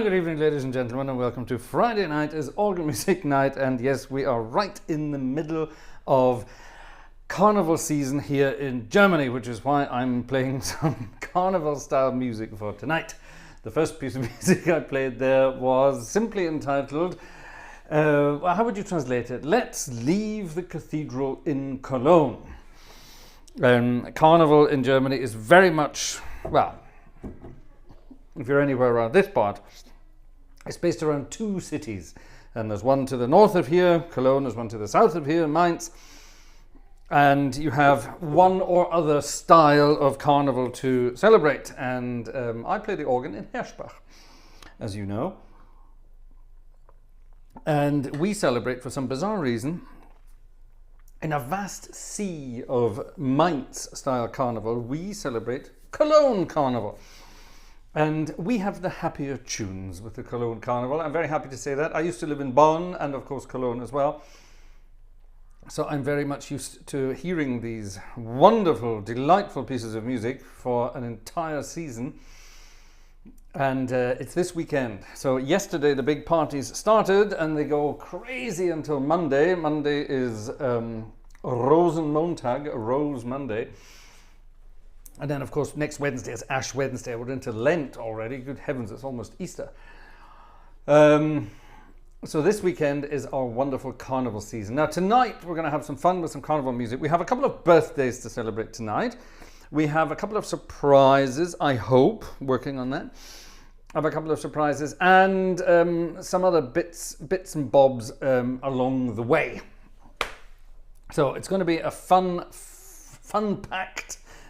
Well, good evening, ladies and gentlemen, and welcome to Friday night is organ music night. And yes, we are right in the middle of Carnival season here in Germany, which is why I'm playing some Carnival style music for tonight. The first piece of music I played there was simply entitled, how would you translate it? Let's Leave the Cathedral in Cologne. Carnival in Germany is very much, well, if you're anywhere around this part, it's based around two cities. And there's one to the north of here, Cologne, there's one to the south of here, Mainz. And you have one or other style of carnival to celebrate. And I play the organ in Herschbach, as you know. And we celebrate, for some bizarre reason, in a vast sea of Mainz-style carnival, we celebrate Cologne Carnival. And we have the happier tunes with the Cologne Carnival. I'm very happy to say that. I used to live in Bonn and, of course, Cologne as well. So I'm very much used to hearing these wonderful, delightful pieces of music for an entire season. And it's this weekend. So yesterday the big parties started and they go crazy until Monday. Monday is Rosenmontag, Rose Monday. And then, of course, next Wednesday is Ash Wednesday. We're into Lent already. Good heavens, it's almost Easter. So this weekend is our wonderful carnival season. Now, tonight, we're going to have some fun with some carnival music. We have a couple of birthdays to celebrate tonight. We have a couple of surprises, I hope, working on that. I have a couple of surprises and some other bits and bobs along the way. So it's going to be a fun-packed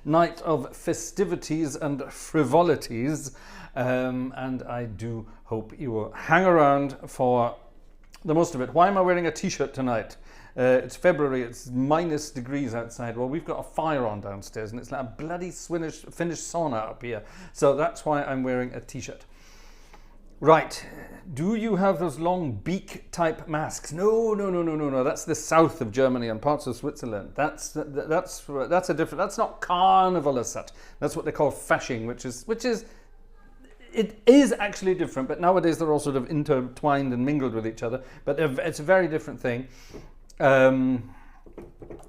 night of festivities and frivolities, and I do hope you will hang around for the most of it. Why am I wearing a t-shirt tonight? It's February, it's minus degrees outside. Well, we've got a fire on downstairs and it's like a bloody Finnish sauna up here, so that's why I'm wearing a t-shirt. Right, do you have those long beak type masks? No, that's the south of Germany and parts of Switzerland. That's a different, that's not carnival as such. That's what they call fasching, which is it is actually different, but nowadays they're all sort of intertwined and mingled with each other, but it's a very different thing.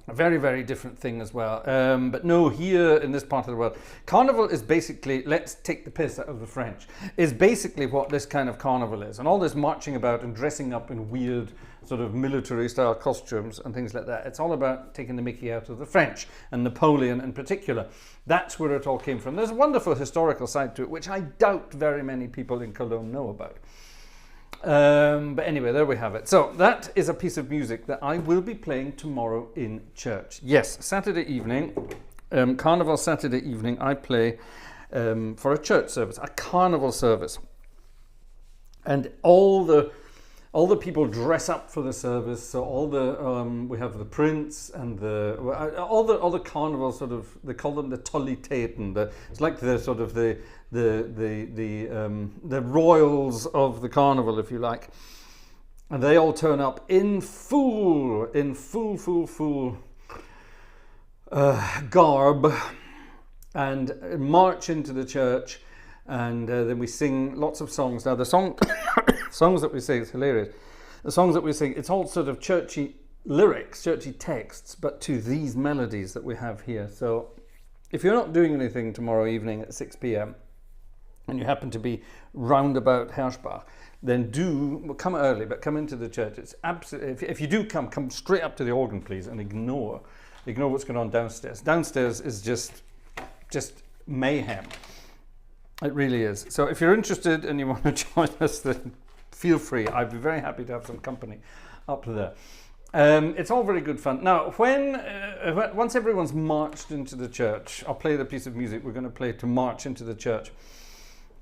A very, very different thing as well. But no, here in this part of the world, carnival is basically, let's take the piss out of the French, is basically what this kind of carnival is. And all this marching about and dressing up in weird sort of military style costumes and things like that. It's all about taking the mickey out of the French and Napoleon in particular. That's where it all came from. There's a wonderful historical side to it, which I doubt very many people in Cologne know about. But anyway, there we have it. So that is a piece of music that I will be playing tomorrow in church. Yes, Saturday evening, Carnival Saturday evening, I play for a church service, a carnival service. And all the people dress up for the service. So all the we have the prince and all the carnival sort of, they call them the Tollitäten. It's like the sort of the royals of the carnival, if you like, and they all turn up in full garb and march into the church, and then we sing lots of songs. Now the songs that we sing, it's hilarious. The songs that we sing, it's all sort of churchy lyrics, churchy texts, but to these melodies that we have here. So if you're not doing anything tomorrow evening at 6 p.m. and you happen to be round about Herschbach, then come early, but come into the church. It's absolutely, if you do come straight up to the organ, please, and ignore what's going on downstairs. Downstairs is just mayhem. It really is. So if you're interested and you want to join us, then feel free. I'd be very happy to have some company up there. It's all very good fun. Now, once everyone's marched into the church, I'll play the piece of music we're going to play to march into the church.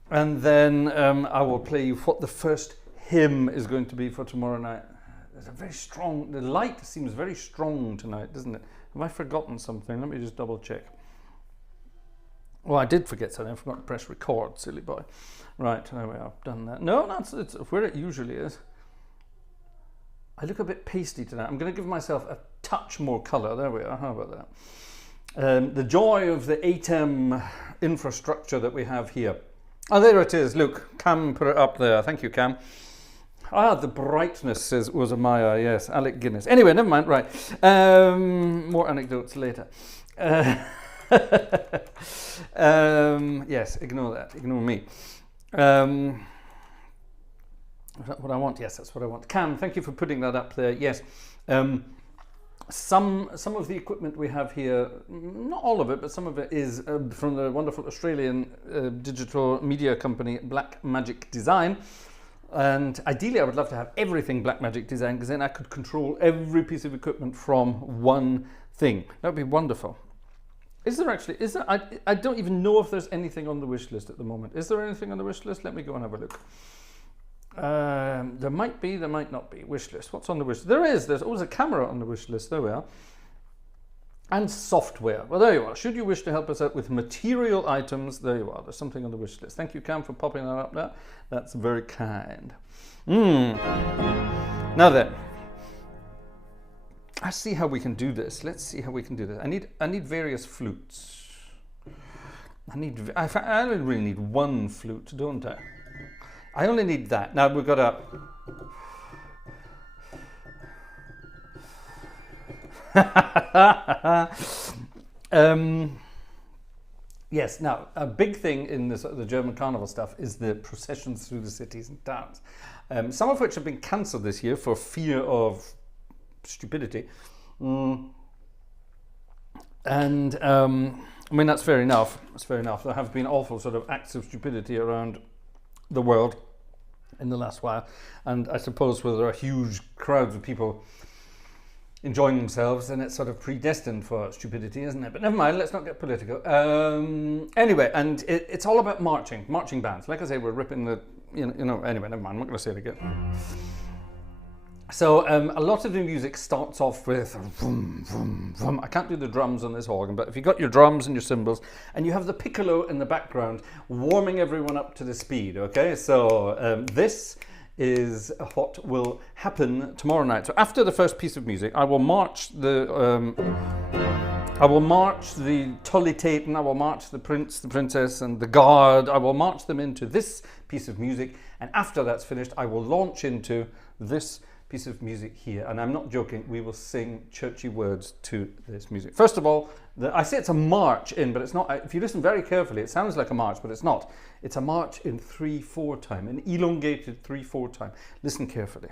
And then I will play you what the first hymn is going to be for tomorrow night. There's a very strong, the light seems very strong tonight, doesn't it? Have I forgotten something? Let me just double check. Well, I did forget something. I forgot to press record, silly boy. Right, there we are. I've done that. No, it's where it usually is. I look a bit pasty tonight. I'm going to give myself a touch more colour. There we are. How about that? The joy of the ATEM infrastructure that we have here. Oh, there it is. Look, Cam put it up there. Thank you, Cam. Ah, the brightness was a Maya, yes. Alec Guinness. Anyway, never mind. Right. More anecdotes later. Yes, ignore that. Ignore me. Is that what I want? Yes, that's what I want. Cam, thank you for putting that up there. Yes. Some of the equipment we have here, not all of it, but some of it is from the wonderful Australian digital media company Black Magic Design. And ideally I would love to have everything Black Magic Design, because then I could control every piece of equipment from one thing. That would be wonderful. Is there actually, I don't even know if there's anything on the wish list at the moment. Is there anything on the wish list? Let me go and have a look. There might be, there might not be. Wish list. What's on the wish list? There is. There's always a camera on the wish list. There we are. And software. Well, there you are. Should you wish to help us out with material items, there you are. There's something on the wish list. Thank you, Cam, for popping that up there. That's very kind. Now then, let's see how we can do this. Let's see how we can do this. I need various flutes. I only really need one flute, don't I? I only need that. Now we've got yes, now a big thing in the German Carnival stuff is the processions through the cities and towns, some of which have been cancelled this year for fear of stupidity. And I mean, that's fair enough. That's fair enough. There have been awful sort of acts of stupidity around the world in the last while, and I suppose where there are huge crowds of people enjoying themselves, then it's sort of predestined for stupidity, isn't it? But never mind, let's not get political. Anyway, and it's all about marching bands. Like I say, we're ripping the, anyway, never mind, I'm not going to say it again. So a lot of the music starts off with vroom, vroom, vroom. I can't do the drums on this organ, but if you've got your drums and your cymbals, and you have the piccolo in the background warming everyone up to the speed, okay? So this is what will happen tomorrow night. So after the first piece of music, I will march the Tollitaten, I will march the prince, the princess, and the guard. I will march them into this piece of music, and after that's finished, I will launch into this piece of music here, and I'm not joking, we will sing churchy words to this music. First of all, I say it's a march in, but it's not. If you listen very carefully, it sounds like a march, but it's not. It's a march in 3/4 time, an elongated 3/4 time. Listen carefully.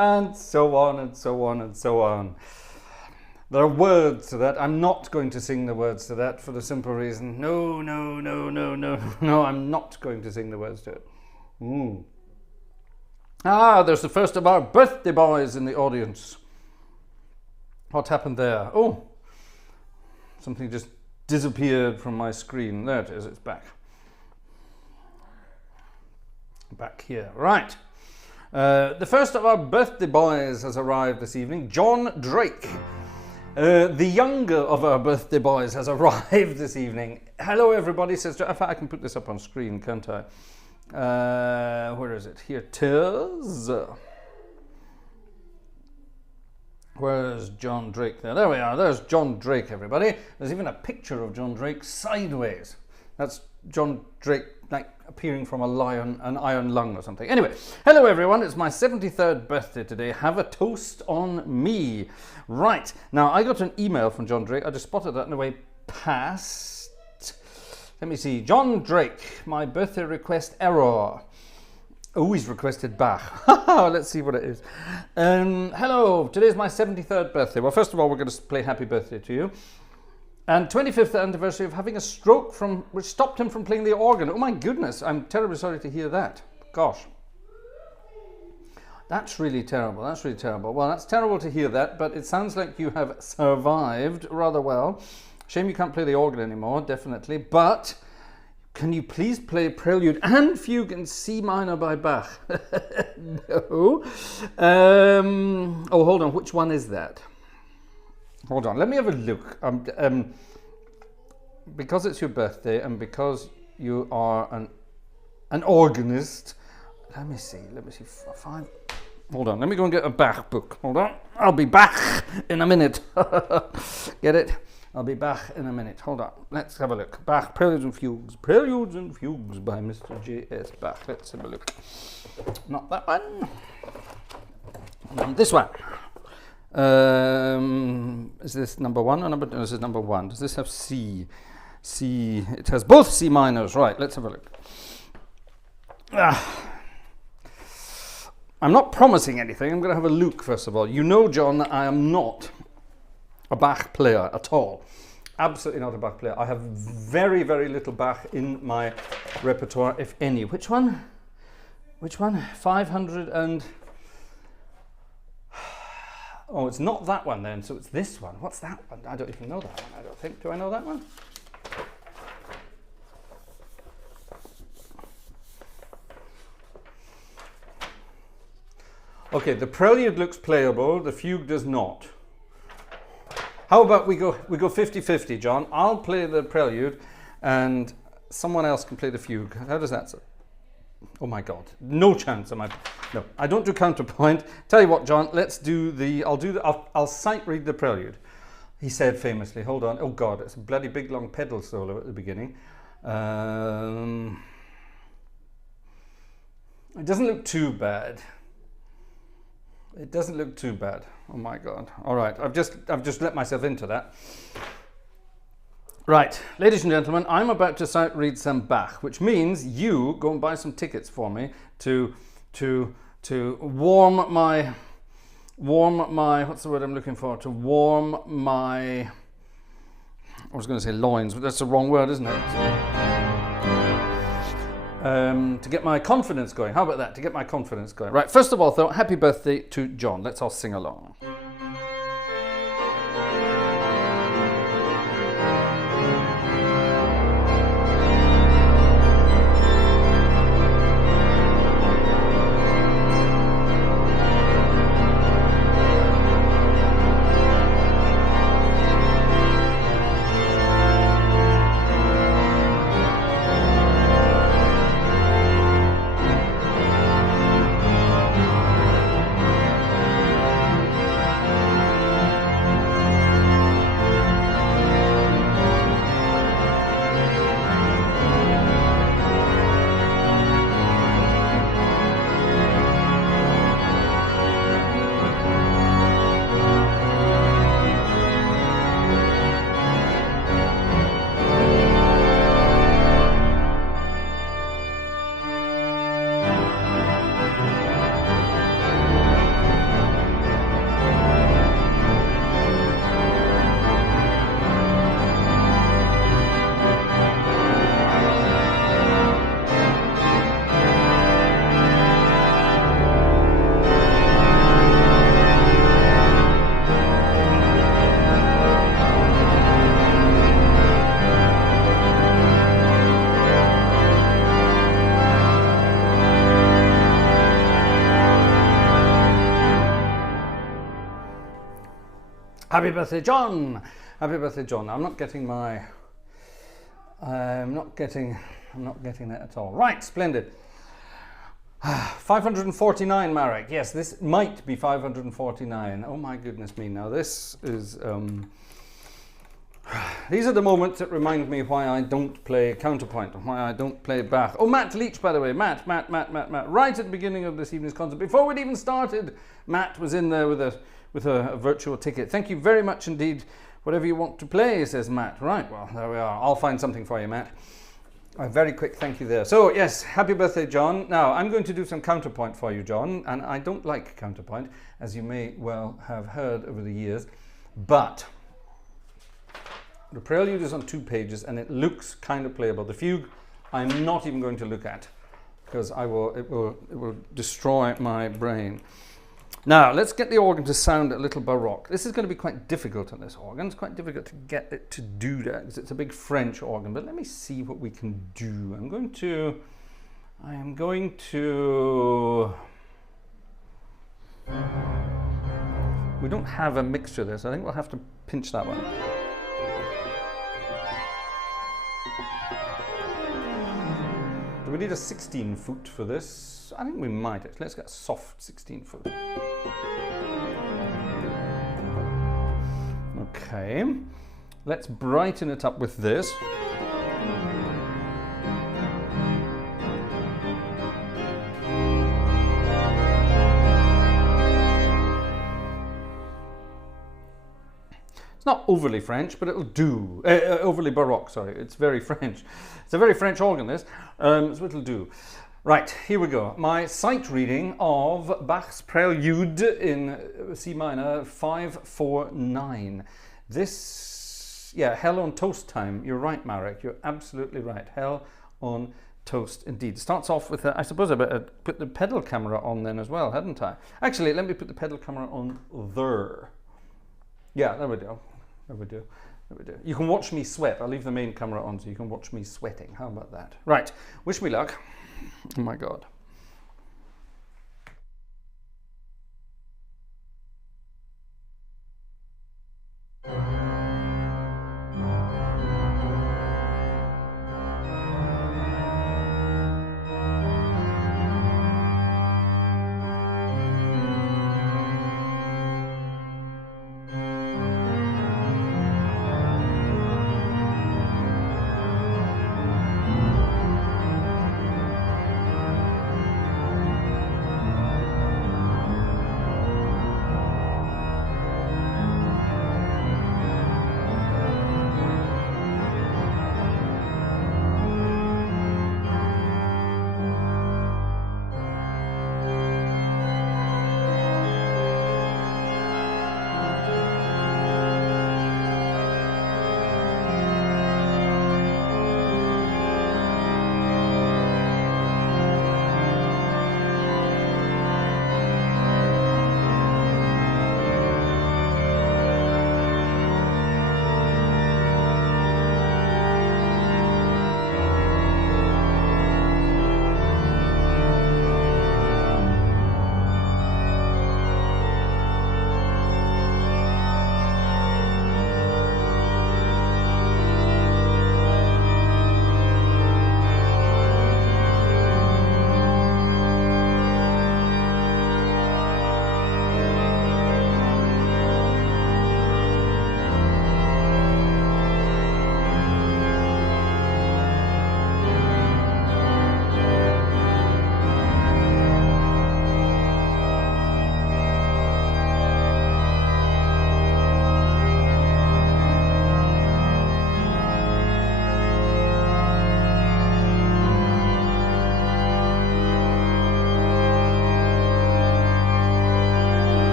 and so on and so on and so on. There are words to that. I'm not going to sing the words to that for the simple reason. No, I'm not going to sing the words to it. There's the first of our birthday boys in the audience. What happened there? Oh, something just disappeared from my screen. There it is, it's back. Back here, right. The first of our birthday boys has arrived this evening, John Drake. The younger of our birthday boys has arrived this evening. Hello everybody, says John. In fact, I can put this up on screen, can't I? Where is it? Here it is. Where's John Drake there? There we are, there's John Drake, everybody. There's even a picture of John Drake sideways. That's John Drake, like appearing from an iron lung or something. Anyway, hello everyone, it's my 73rd birthday today. Have a toast on me. Right, now I got an email from John Drake. I just spotted that on the way past. Let me see. John Drake, my birthday request error. Oh, he's requested Bach. Let's see what it is. Hello, today's my 73rd birthday. Well, first of all, we're going to play happy birthday to you. And 25th anniversary of having a stroke which stopped him from playing the organ. Oh my goodness, I'm terribly sorry to hear that. Gosh. That's really terrible, that's really terrible. Well, that's terrible to hear that, but it sounds like you have survived rather well. Shame you can't play the organ anymore, definitely. But can you please play Prelude and Fugue in C minor by Bach? No. Oh, hold on, which one is that? Hold on, let me have a look. Because it's your birthday and because you are an organist, let me see, five. Hold on, let me go and get a Bach book. Hold on, I'll be back in a minute. Get it? I'll be back in a minute. Hold on, let's have a look. Bach, Preludes and Fugues. Preludes and Fugues by Mr. J.S. Bach. Let's have a look. Not that one. This one. Is this number one or number two? No, this is number one. Does this have C? C. It has both C minors. Right, let's have a look. I'm not promising anything. I'm going to have a look first of all. You know, John, that I am not a Bach player at all. Absolutely not a Bach player. I have very, very little Bach in my repertoire, if any. Which one? Which one? 500 and... Oh, it's not that one then, so it's this one. What's that one? I don't even know that one, I don't think. Do I know that one? Okay, the Prelude looks playable, the Fugue does not. How about we go 50-50, John? I'll play the Prelude and someone else can play the Fugue. How does that sound? Oh my God, no chance am I. No, I don't do counterpoint. Tell you what, John, let's do I'll sight read the Prelude. He said famously, hold on, oh God, it's a bloody big long pedal solo at the beginning. It doesn't look too bad. It doesn't look too bad. Oh my God. All right, I've just let myself into that. Right, ladies and gentlemen, I'm about to sight read some Bach, which means you go and buy some tickets for me to warm my what's the word I'm looking for? To warm my, I was going to say loins, but that's the wrong word, isn't it? To get my confidence going. How about that? To get my confidence going. Right, first of all, though, happy birthday to John. Let's all sing along. Happy birthday, John! Happy birthday, John. I'm not getting that at all. Right, splendid. 549, Marek. Yes, this might be 549. Oh my goodness me. Now this is... these are the moments that remind me why I don't play counterpoint and why I don't play Bach. Oh, Matt Leach, by the way. Matt. Right at the beginning of this evening's concert, before we'd even started, Matt was in there with a virtual ticket. Thank you very much indeed. Whatever you want to play, says Matt. Right, well, there we are. I'll find something for you, Matt. A very quick thank you there. So, yes, happy birthday, John. Now, I'm going to do some counterpoint for you, John, and I don't like counterpoint, as you may well have heard over the years, but the prelude is on 2 pages and it looks kind of playable. The fugue, I'm not even going to look at, because it will destroy my brain. Now, let's get the organ to sound a little baroque. This is going to be quite difficult on this organ. It's quite difficult to get it to do that, because it's a big French organ. But let me see what we can do. I am going to... We don't have a mixture there, so I think we'll have to pinch that one. Do we need a 16 foot for this? I think we might. Let's get a soft 16 foot. Okay, let's brighten it up with this. It's not overly French, but it'll do. Overly Baroque, sorry. It's very French. It's a very French organ, this. So it'll do. Right, here we go. My sight reading of Bach's Prelude in C minor 549. This, yeah, hell on toast time. You're right, Marek. You're absolutely right. Hell on toast indeed. Starts off with, I suppose I better put the pedal camera on then as well, hadn't I? Actually, let me put the pedal camera on there. Yeah, there we go. There we do. There we do. You can watch me sweat. I'll leave the main camera on so you can watch me sweating. How about that? Right. Wish me luck. Oh my God.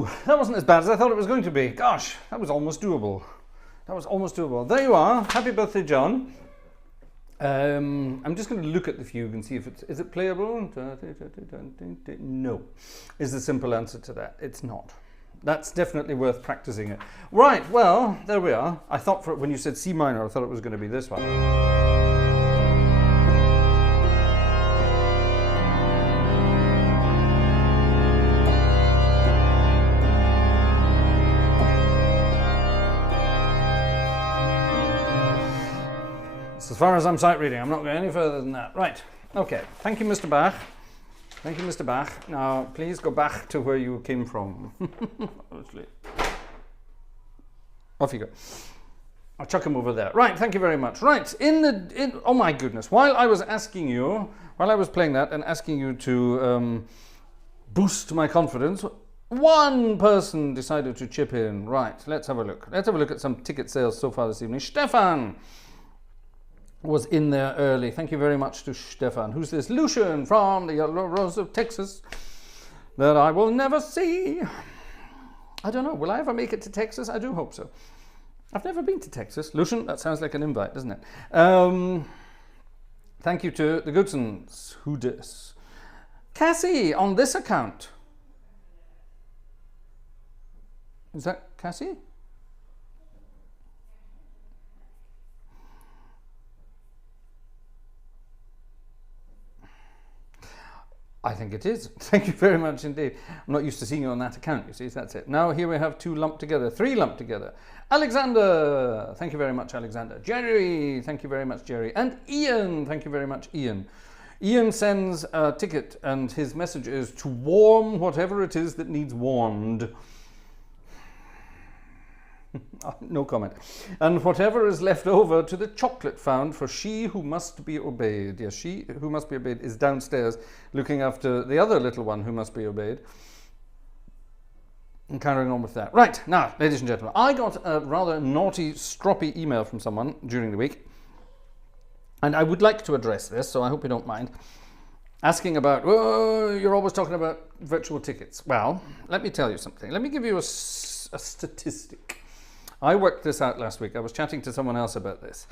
Whew, that wasn't as bad as I thought it was going to be. Gosh, that was almost doable. That was almost doable. There you are. Happy birthday, John. I'm just going to look at the fugue and see if it's... Is it playable? No. Is the simple answer to that. It's not. That's definitely worth practicing it. Right, well, there we are. I thought when you said C minor, I thought it was going to be this one. As far as I'm sight reading, I'm not going any further than that. Right, okay. Thank you, Mr. Bach. Thank you, Mr. Bach. Now, please go back to where you came from. Off you go. I'll chuck him over there. Right, thank you very much. Right, oh my goodness. While I was playing that and asking you to boost my confidence, one person decided to chip in. Right, let's have a look. Let's have a look at some ticket sales so far this evening. Stefan was in there early. Thank you very much to Stefan. Who's this? Lucian from the Yellow Rose of Texas that I will never see. I don't know. Will I ever make it to Texas? I do hope so. I've never been to Texas. Lucian, that sounds like an invite, doesn't it? Thank you to the Goodsons. Who dis? Cassie on this account. Is that Cassie? I think it is. Thank you very much indeed. I'm not used to seeing you on that account, you see, so that's it. Now here we have three lumped together. Alexander, thank you very much, Alexander. Jerry, thank you very much, Jerry. And Ian, thank you very much, Ian. Ian sends a ticket and his message is to warm whatever it is that needs warmed. No comment. And whatever is left over to the chocolate found for she who must be obeyed. Yes, she who must be obeyed is downstairs looking after the other little one who must be obeyed. And carrying on with that. Right, now, ladies and gentlemen, I got a rather naughty, stroppy email from someone during the week. And I would like to address this, so I hope you don't mind. Asking about, oh, you're always talking about virtual tickets. Well, let me tell you something. Let me give you a statistic. I worked this out last week. I was chatting to someone else about this.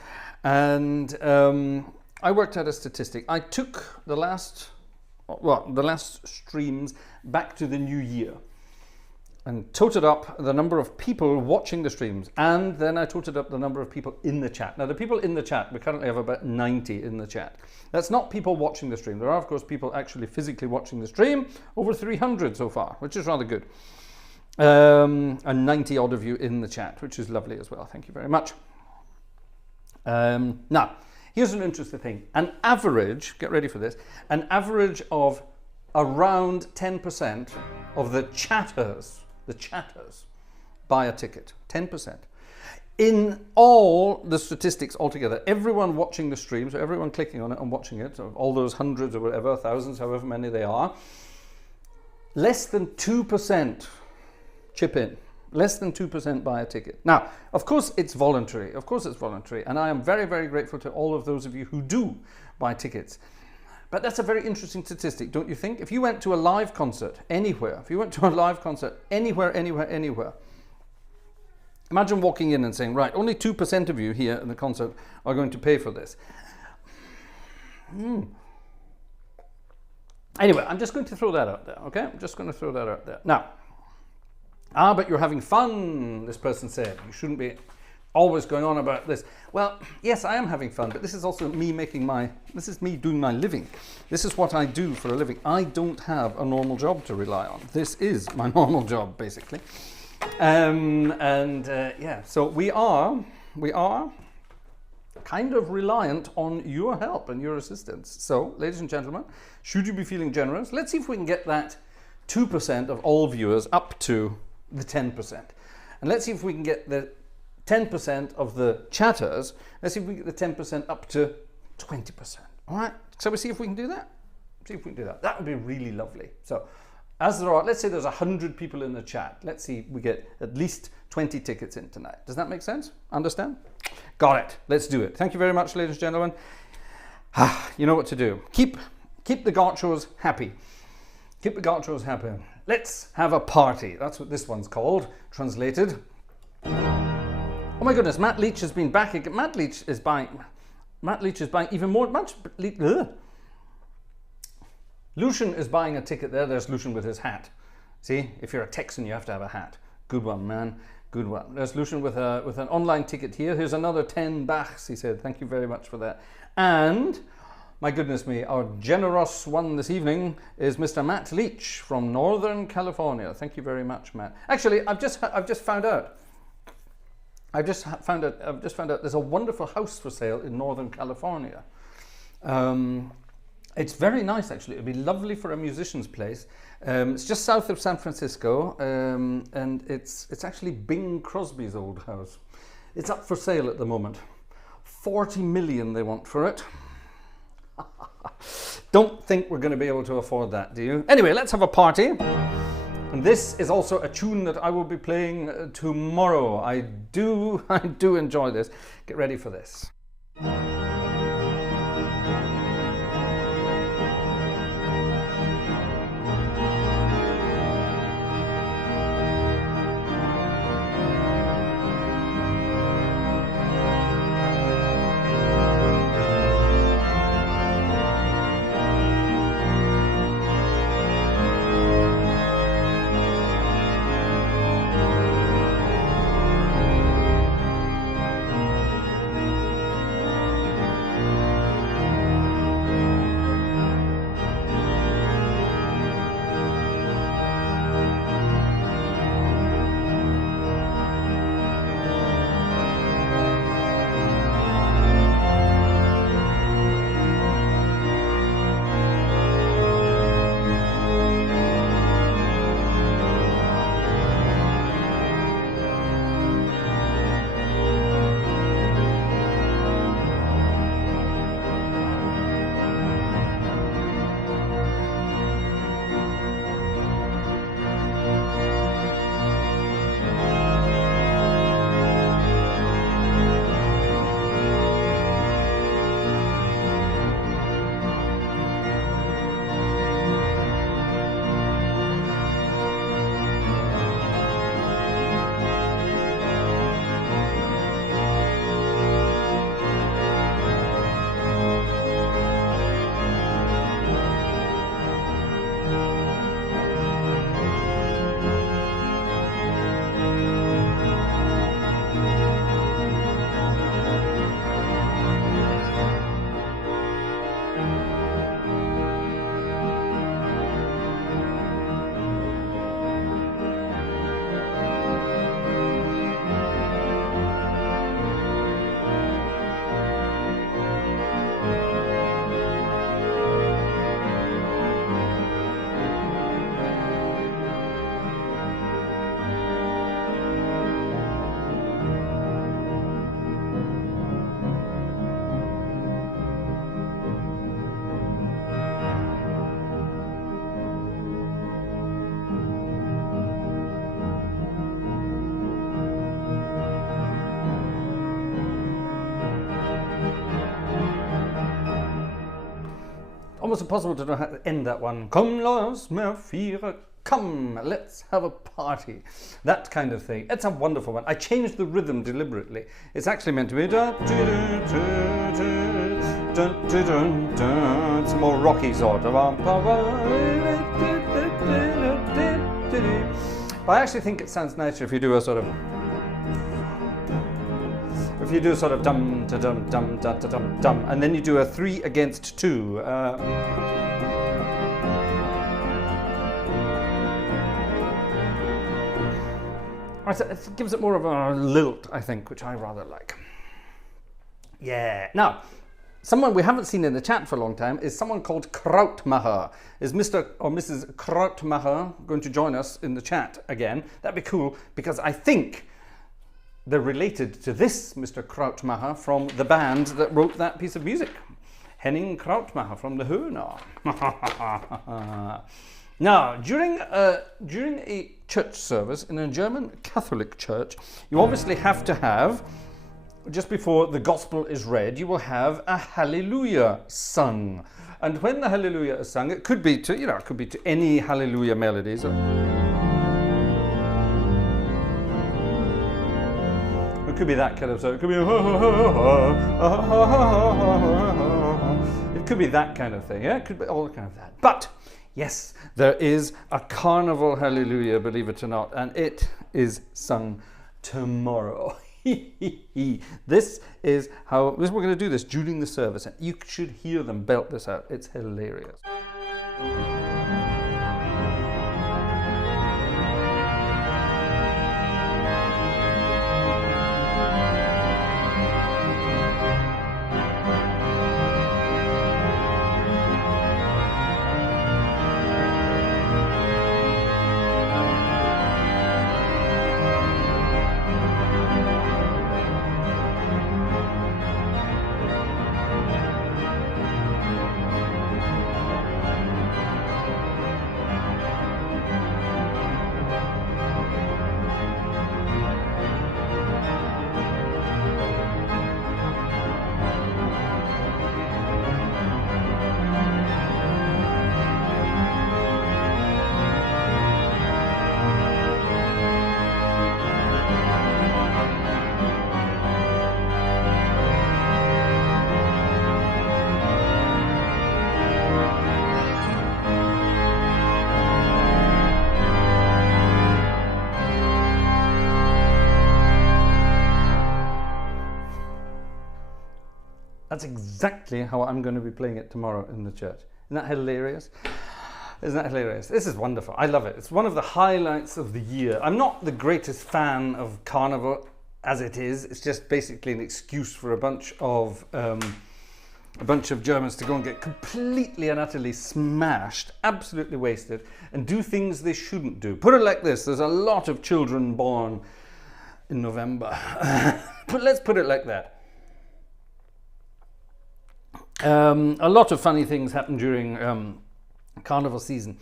And I worked out a statistic. I took the last streams back to the new year and totaled up the number of people watching the streams. And then I totaled up the number of people in the chat. Now, the people in the chat, we currently have about 90 in the chat. That's not people watching the stream. There are, of course, people actually physically watching the stream. Over 300 so far, which is rather good. And 90 odd of you in the chat, which is lovely as well. Thank you very much. Now, here's an interesting thing. An average, get ready for this, an average of around 10% of the chatters buy a ticket. 10%. In all the statistics altogether, everyone watching the stream, so everyone clicking on it and watching it, of all those hundreds or whatever, thousands, however many they are, less than 2% chip in. Less than 2% buy a ticket. Now, of course it's voluntary. Of course it's voluntary. And I am very, very grateful to all of those of you who do buy tickets. But that's a very interesting statistic, don't you think? If you went to a live concert anywhere, anywhere, imagine walking in and saying, right, only 2% of you here in the concert are going to pay for this. Anyway, I'm just going to throw that out there, okay? I'm just going to throw that out there. Now, but you're having fun, this person said. You shouldn't be always going on about this. Well, yes, I am having fun, but this is also me this is me doing my living. This is what I do for a living. I don't have a normal job to rely on. This is my normal job, basically. Yeah, so we are kind of reliant on your help and your assistance. So, ladies and gentlemen, should you be feeling generous, let's see if we can get that 2% of all viewers up to the 10%. And let's see if we can get the 10% of the chatters, let's see if we get the 10% up to 20%. All right, so we see if we can do that. See if we can do that. That would be really lovely. So as there are, let's say there's 100 people in the chat. Let's see if we get at least 20 tickets in tonight. Does that make sense? Understand? Got it. Let's do it. Thank you very much, ladies and gentlemen. You know what to do. Keep the Gartshores happy. Keep the Gartshores happy. let's have a party. That's what this one's called, translated. Oh my goodness, Matt Leach has been back again. Matt Leach is buying even more. Lucian is buying a ticket there. There's Lucian with his hat. See, if you're a Texan, you have to have a hat. Good one, man. Good one. There's Lucian with an online ticket here. Here's another 10 Bachs, he said. Thank you very much for that. And, my goodness me, our generous one this evening is Mr. Matt Leach from Northern California. Thank you very much, Matt. Actually, I've just found out there's a wonderful house for sale in Northern California. It's very nice, actually. It'd be lovely for a musician's place. It's just south of San Francisco, and it's actually Bing Crosby's old house. It's up for sale at the moment. 40 million they want for it. Don't think we're going to be able to afford that, do you? Anyway, let's have a party. And this is also a tune that I will be playing tomorrow. I do enjoy this. Get ready for this. Almost impossible to know how to end that one. Come, lass mir fire, come, let's have a party. That kind of thing. It's a wonderful one. I changed the rhythm deliberately. It's actually meant to be... It's more rocky sort of... But I actually think it sounds nicer if you do a sort of... If you do sort of dum da dum dum da da dum dum, and then you do a 3 against 2. It gives it more of a lilt, I think, which I rather like. Yeah. Now, someone we haven't seen in the chat for a long time is someone called Krautmacher. Is Mr. or Mrs. Krautmacher going to join us in the chat again? That'd be cool, because I think they're related to this Mr. Krautmacher from the band that wrote that piece of music. Henning Krautmacher from the Höhner. Now, during a church service in a German Catholic church, you obviously have to have just before the gospel is read, you will have a hallelujah sung. And when the hallelujah is sung, it could be to, it could be to any hallelujah melodies. It could be that kind of, so it could be, it could be that kind of thing, yeah? It could be all kind of that. But, yes, there is a carnival hallelujah, believe it or not, and it is sung tomorrow. This is how we're going to do this during the service, and you should hear them belt this out. It's hilarious. That's exactly how I'm going to be playing it tomorrow in the church. Isn't that hilarious? Isn't that hilarious? This is wonderful. I love it. It's one of the highlights of the year. I'm not the greatest fan of Carnival as it is. It's just basically an excuse for a bunch of Germans to go and get completely and utterly smashed, absolutely wasted, and do things they shouldn't do. Put it like this: there's a lot of children born in November. But let's put it like that. A lot of funny things happen during Carnival season.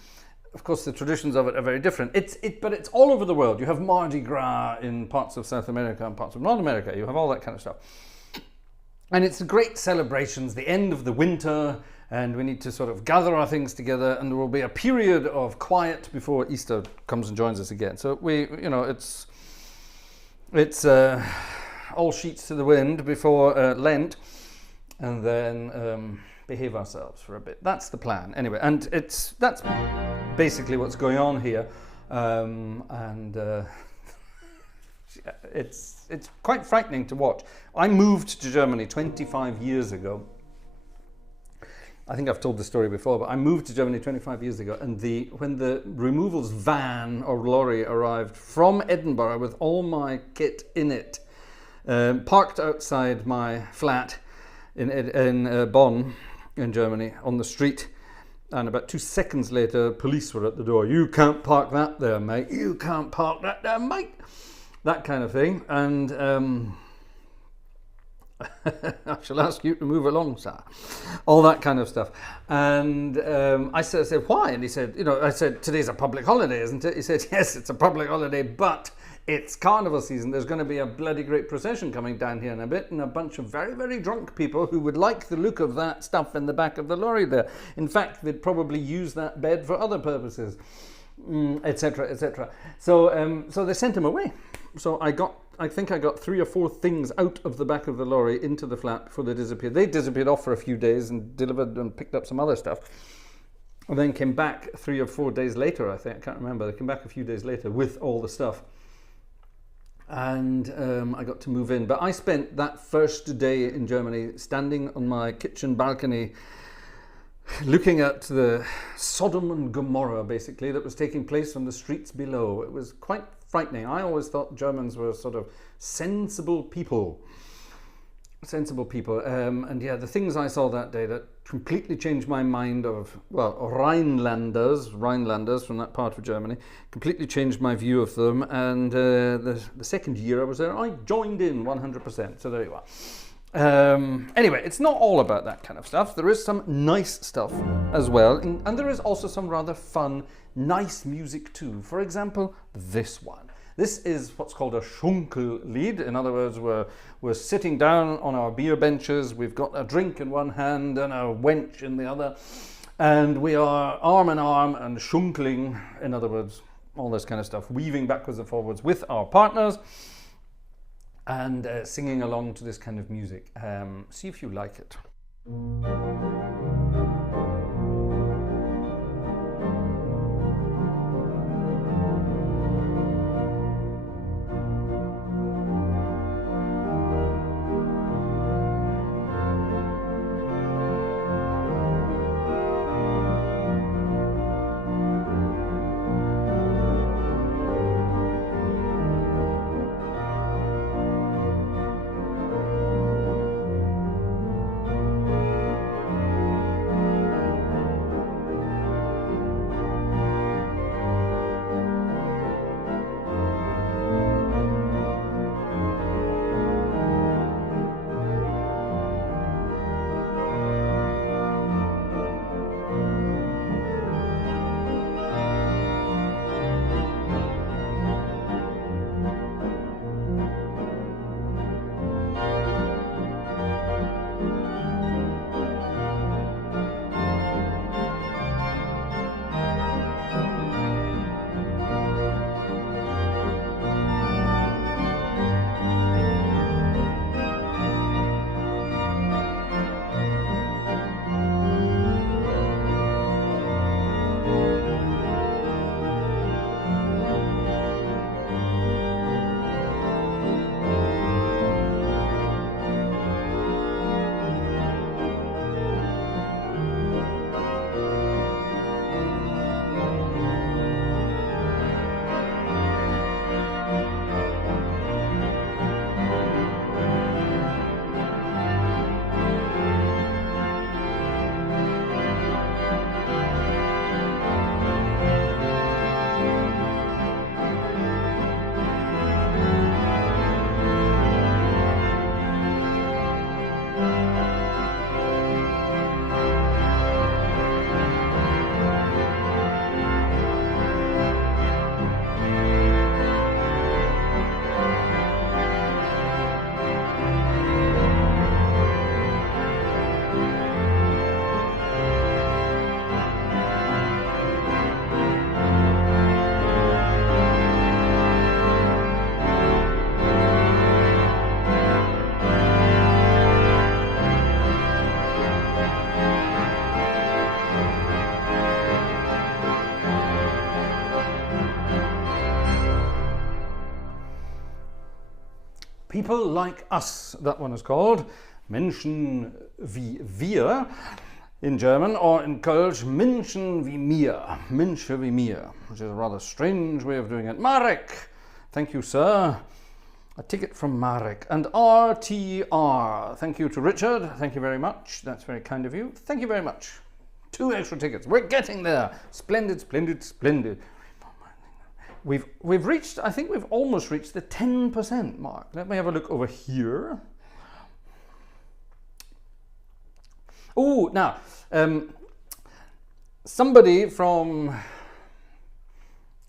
Of course, the traditions of it are very different. But it's all over the world. You have Mardi Gras in parts of South America and parts of North America. You have all that kind of stuff. And it's great celebrations, the end of the winter, and we need to sort of gather our things together, and there will be a period of quiet before Easter comes and joins us again. So it's all sheets to the wind before Lent. And then behave ourselves for a bit. That's the plan, anyway. And that's basically what's going on here. It's quite frightening to watch. I moved to Germany 25 years ago. I think I've told the story before, but I moved to Germany 25 years ago, and when the removals van or lorry arrived from Edinburgh with all my kit in it, parked outside my flat in Bonn, in Germany, on the street, and about 2 seconds later, police were at the door. "You can't park that there, mate. You can't park that there, mate." That kind of thing. And I shall ask you to move along, sir. All that kind of stuff. And I said, "Why?" And he said, I said, "Today's a public holiday, isn't it?" He said, "Yes, it's a public holiday, but it's Carnival season. There's going to be a bloody great procession coming down here in a bit, and a bunch of very, very drunk people who would like the look of that stuff in the back of the lorry there. In fact, they'd probably use that bed for other purposes, etc., etc." So they sent him away. So I think I got 3 or 4 things out of the back of the lorry into the flat before they disappeared. They disappeared off for a few days and delivered and picked up some other stuff. And then came back 3 or 4 days later, I think. I can't remember. They came back a few days later with all the stuff. And I got to move in. But I spent that first day in Germany standing on my kitchen balcony looking at the Sodom and Gomorrah, basically, that was taking place on the streets below. It was quite frightening. I always thought Germans were sort of sensible people. And yeah, the things I saw that day that completely changed my mind of, well, Rhinelanders from that part of Germany, completely changed my view of them. And the second year I was there, I joined in 100%. So there you are. Anyway, it's not all about that kind of stuff. There is some nice stuff as well. And there is also some rather fun, nice music too. For example, this one. This is what's called a Schunkellied. In other words, we're sitting down on our beer benches, we've got a drink in one hand and a wench in the other, and we are arm in arm and schunkling, in other words, all this kind of stuff, weaving backwards and forwards with our partners and singing along to this kind of music. See if you like it. People Like Us, that one is called. Menschen wie wir in German, or in Kölsch, Menschen wie mir. Menschen wie mir, which is a rather strange way of doing it. Marek, thank you, sir. A ticket from Marek. And RTR, thank you to Richard. Thank you very much. That's very kind of you. Thank you very much. 2 extra tickets. We're getting there. Splendid, splendid, splendid. We've reached, I think we've almost reached the 10% mark. Let me have a look over here. Oh, now, somebody from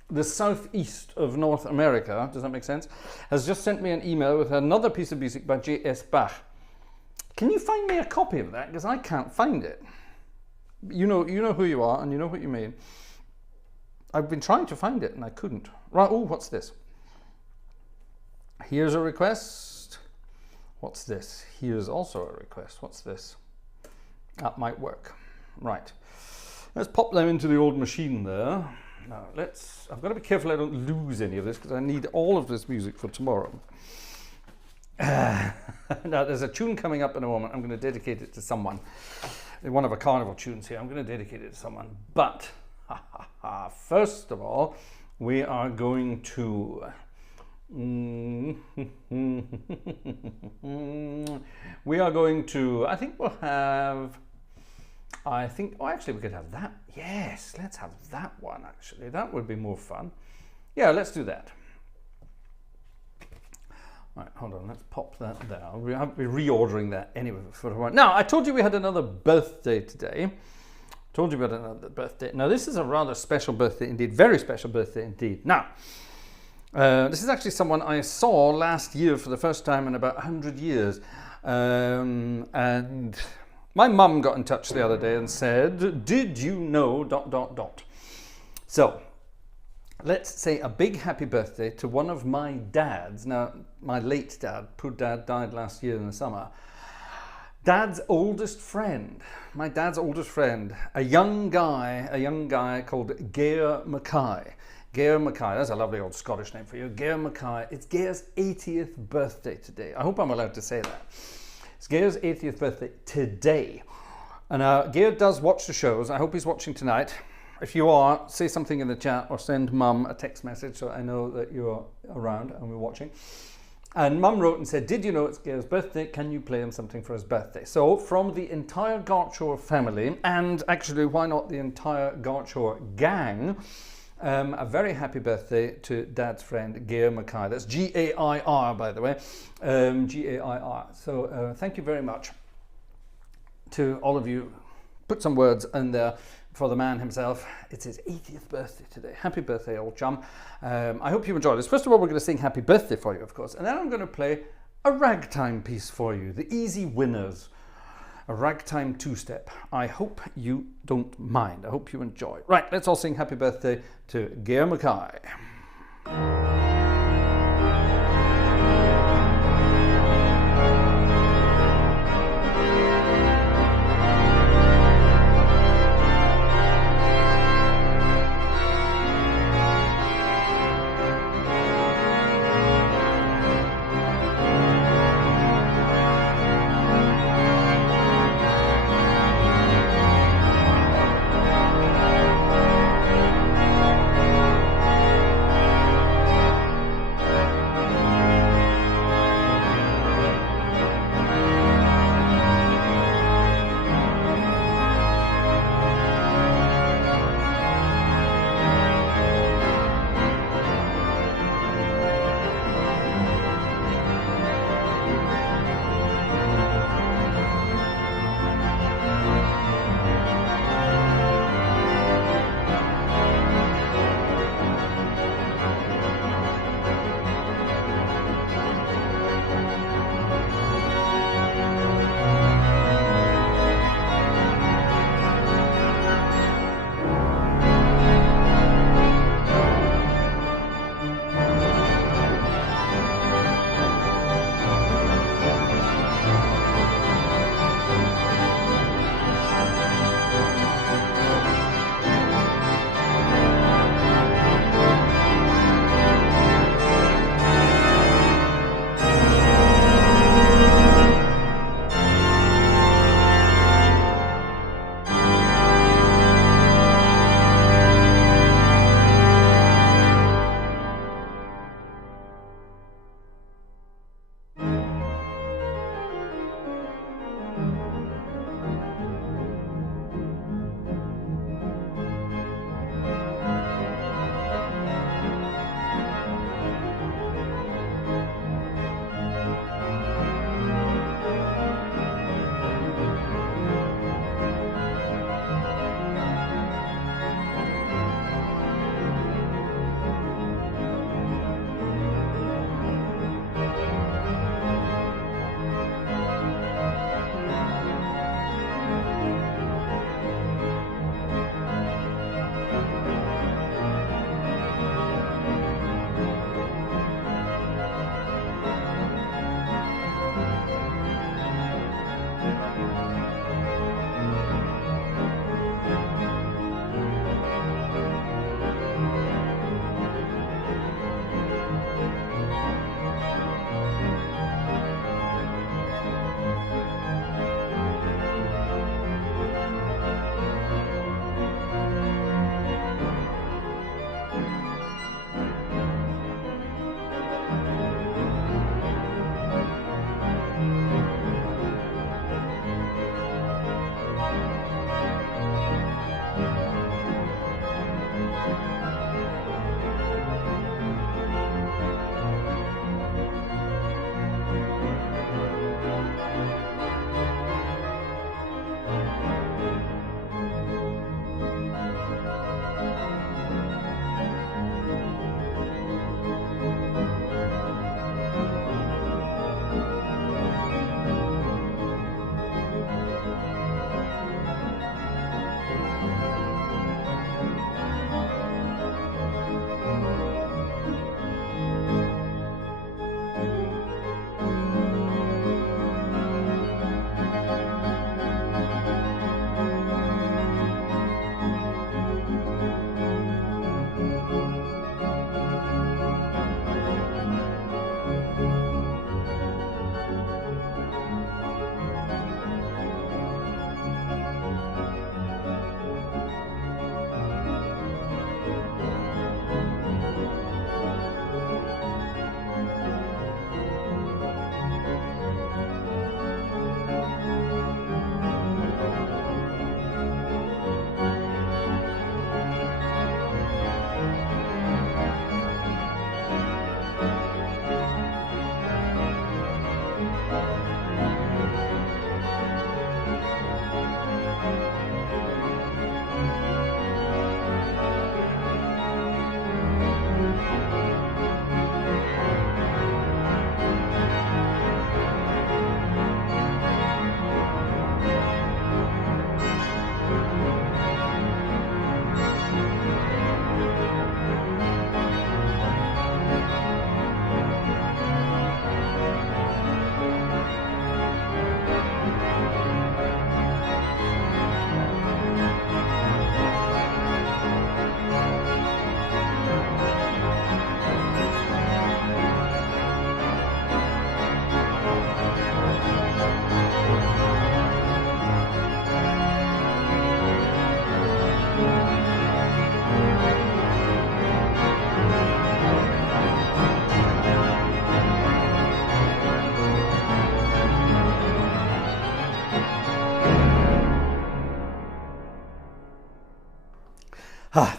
the southeast of North America, does that make sense, has just sent me an email with another piece of music by J.S. Bach. Can you find me a copy of that? Because I can't find it. You know who you are and you know what you mean. I've been trying to find it and I couldn't. Right, oh, what's this? Here's a request. What's this? Here's also a request. What's this? That might work. Right. Let's pop them into the old machine there. Now, I've got to be careful I don't lose any of this because I need all of this music for tomorrow. Now, there's a tune coming up in a moment. I'm going to dedicate it to someone. One of our Carnival tunes here. I'm going to dedicate it to someone. But first of all, we are going to I think we'll have, oh, actually we could have that. Yes, let's have that one actually. That would be more fun. Yeah, let's do that. Right, hold on, let's pop that there. We'll have to be reordering that anyway for a while. Now, I told you we had another birthday today. Told you about another birthday. Now, this is a rather special birthday indeed, very special birthday indeed. Now, This is actually someone I saw last year for the first time in about 100 years. And my mum got in touch the other day and said, did you know ... So, let's say a big happy birthday to one of my dads. Now, my late dad, poor dad, died last year in the summer. Dad's oldest friend, my dad's oldest friend, a young guy called Gair Mackay. Gair Mackay, that's a lovely old Scottish name for you. Gair Mackay. It's Gair's 80th birthday today. I hope I'm allowed to say that. It's Gair's 80th birthday today. And Gair does watch the shows. I hope he's watching tonight. If you are, say something in the chat or send Mum a text message so I know that you're around and we're watching. And Mum wrote and said, did you know it's Gair's birthday? Can you play him something for his birthday? So from the entire Gartshore family, and actually why not the entire Gartshore gang, a very happy birthday to Dad's friend Gair Mackay. That's G-A-I-R, by the way. G-A-I-R. So thank you very much to all of you. Put some words in there for the man himself. It's his 80th birthday today. Happy birthday, old chum. I hope you enjoy this. First of all, we're going to sing Happy Birthday for you, of course. And then I'm going to play a ragtime piece for you. The Easy Winners. A ragtime two-step. I hope you don't mind. I hope you enjoy. Right, let's all sing Happy Birthday to Gair Mackay.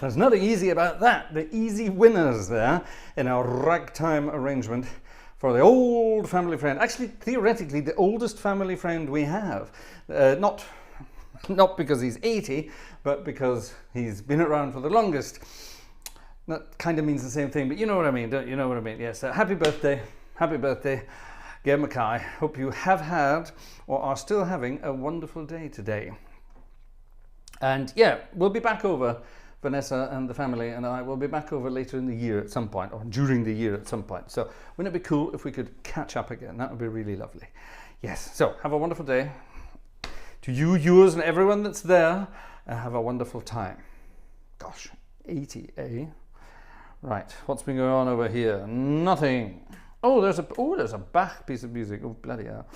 There's nothing easy about that. The easy winners there in our ragtime arrangement for the old family friend. Actually, theoretically, the oldest family friend we have. Not because he's 80, but because he's been around for the longest. That kind of means the same thing, but you know what I mean, don't you know what I mean? Yes, happy birthday, Gail Mackay. Hope you have had or are still having a wonderful day today. And yeah, we'll be back over. Vanessa and the family and I will be back over later in the year at some point, or during the year at some point. So wouldn't it be cool if we could catch up again? That would be really lovely. Yes, so have a wonderful day. To you, yours, and everyone that's there, have a wonderful time. Gosh, 80, eh? Right, what's been going on over here? Nothing. Oh, there's a Bach piece of music. Oh, bloody hell.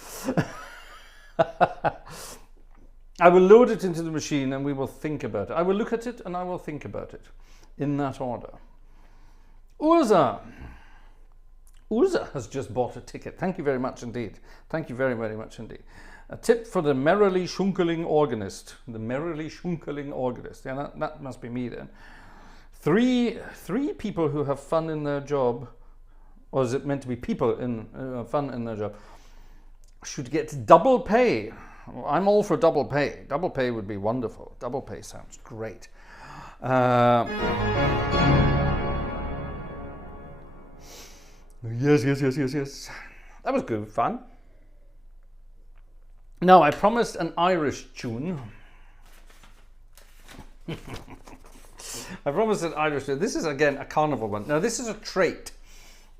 I will load it into the machine and we will think about it. I will look at it and I will think about it in that order. Urza has just bought a ticket. Thank you very much indeed. Thank you very, very much indeed. A tip for the merrily shunkeling organist. The merrily shunkeling organist. Yeah, that must be me then. Three people who have fun in their job, or is it meant to be people in fun in their job, should get double pay. I'm all for double pay. Double pay would be wonderful. Double pay sounds great. Yes. That was good fun. Now, I promised an Irish tune. I promised an Irish tune. This is, again, a carnival one. Now, this is a trait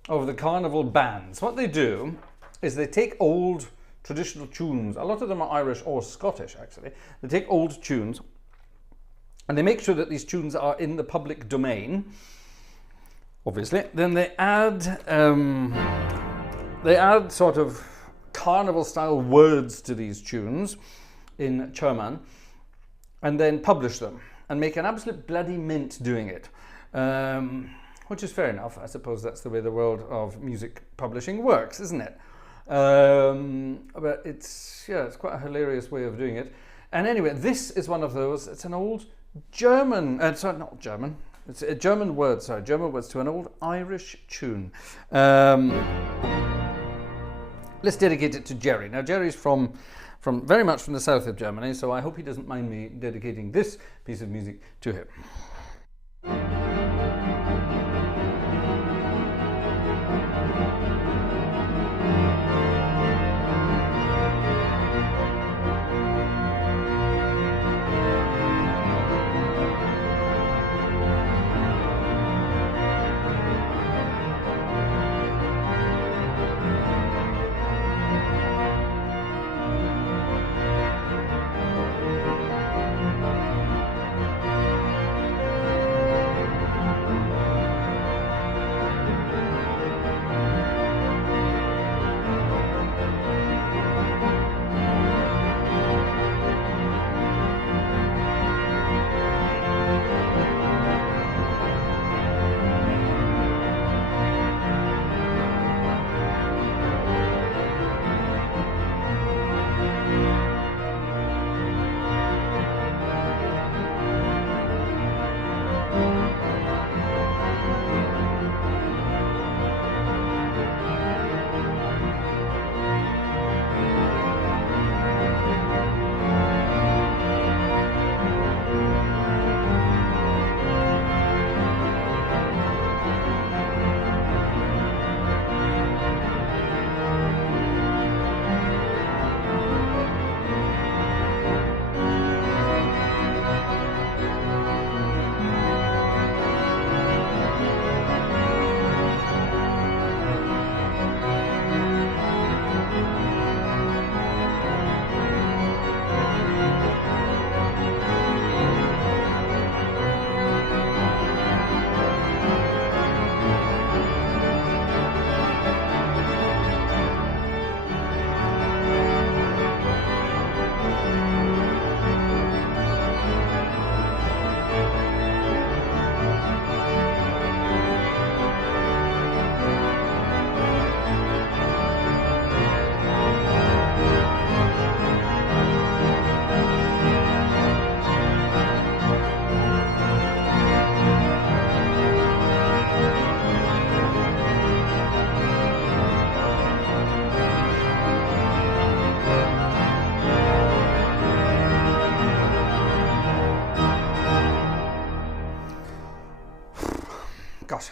of the carnival bands. What they do is they take old traditional tunes. A lot of them are Irish or Scottish, actually. They take old tunes and they make sure that these tunes are in the public domain, obviously. Then they add sort of carnival-style words to these tunes in German and then publish them and make an absolute bloody mint doing it. Which is fair enough. I suppose that's the way the world of music publishing works, isn't it? But it's quite a hilarious way of doing it. And anyway, this is one of those. It's an old German, sorry, not German. It's a German word, sorry, German words to an old Irish tune. Let's dedicate it to Jerry. Now, Jerry's from very much from the south of Germany, so I hope he doesn't mind me dedicating this piece of music to him.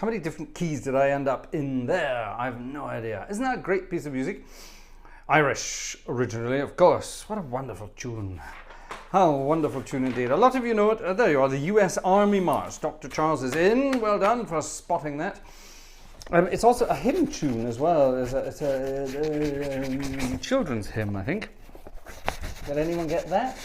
How many different keys did I end up in there? I have no idea. Isn't that a great piece of music? Irish originally, of course. What a wonderful tune. How wonderful tune indeed. A lot of you know it. There you are, the US Army March. Dr. Charles is in. Well done for spotting that. It's also a hymn tune as well. It's a children's hymn, I think. Did anyone get that?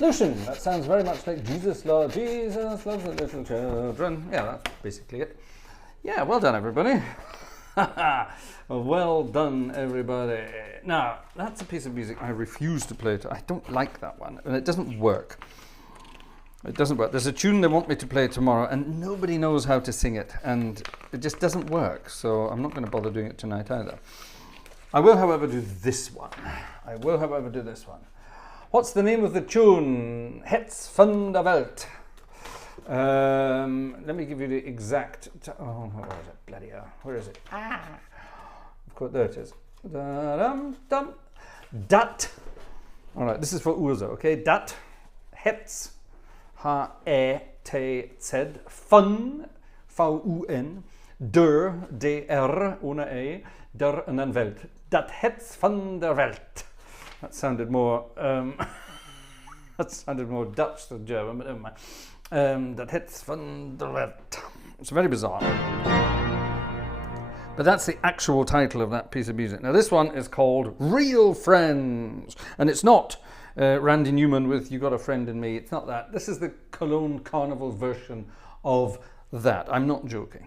Lucian, that sounds very much like Jesus loves the little children. Yeah, that's basically it. Yeah, well done, everybody. Well done, everybody. Now, that's a piece of music I refuse to play. I don't like that one, and it doesn't work. It doesn't work. There's a tune they want me to play tomorrow, and nobody knows how to sing it, and it just doesn't work, so I'm not going to bother doing it tonight either. I will, however, do this one. What's the name of the tune? Hetz van der Welt. Let me give you the exact... Oh, where is it? Bloody hell. Where is it? Of course, there it is. Da-dum-dum. Dat. All right, this is for Ursa, okay? Dat. Hetz. H-E-T-Z. Fun. V-U-N. Der. D-R. Ohne E. Der and then Welt. Dat Hetz van der Welt. That sounded more Dutch than German, but never mind. Dat Hetz van der Welt. It's very bizarre. But that's the actual title of that piece of music. Now this one is called Real Friends. And it's not Randy Newman with You Got a Friend in Me. It's not that. This is the Cologne Carnival version of that. I'm not joking.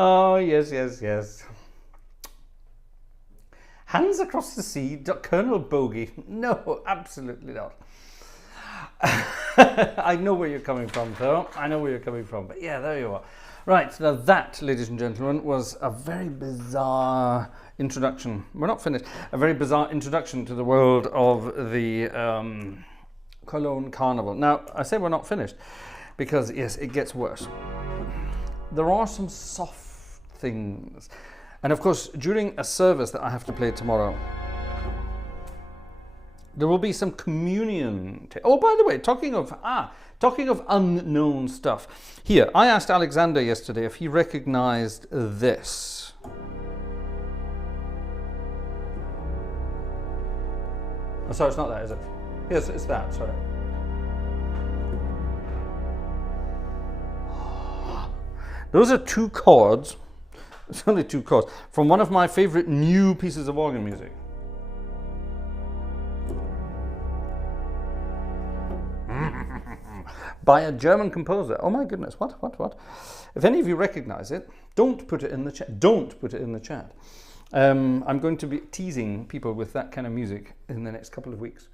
Oh, yes, yes, yes. Hands across the sea, Colonel Bogey. No, absolutely not. I know where you're coming from, though. I know where you're coming from. But yeah, there you are. Right, now that, ladies and gentlemen, was a very bizarre introduction. We're not finished. A very bizarre introduction to the world of the Cologne Carnival. Now, I say we're not finished because, yes, it gets worse. There are some soft things. And of course, during a service that I have to play tomorrow, There will be some communion. Oh, by the way, talking of unknown stuff. Here, I asked Alexander yesterday if he recognized this. Oh, sorry, it's not that, is it? Yes, it's that, sorry. Those are 2 chords. It's only 2 chords from one of my favorite new pieces of organ music. By a German composer. Oh my goodness, what? If any of you recognize it, don't put it in the chat. Don't put it in the chat. I'm going to be teasing people with that kind of music in the next couple of weeks.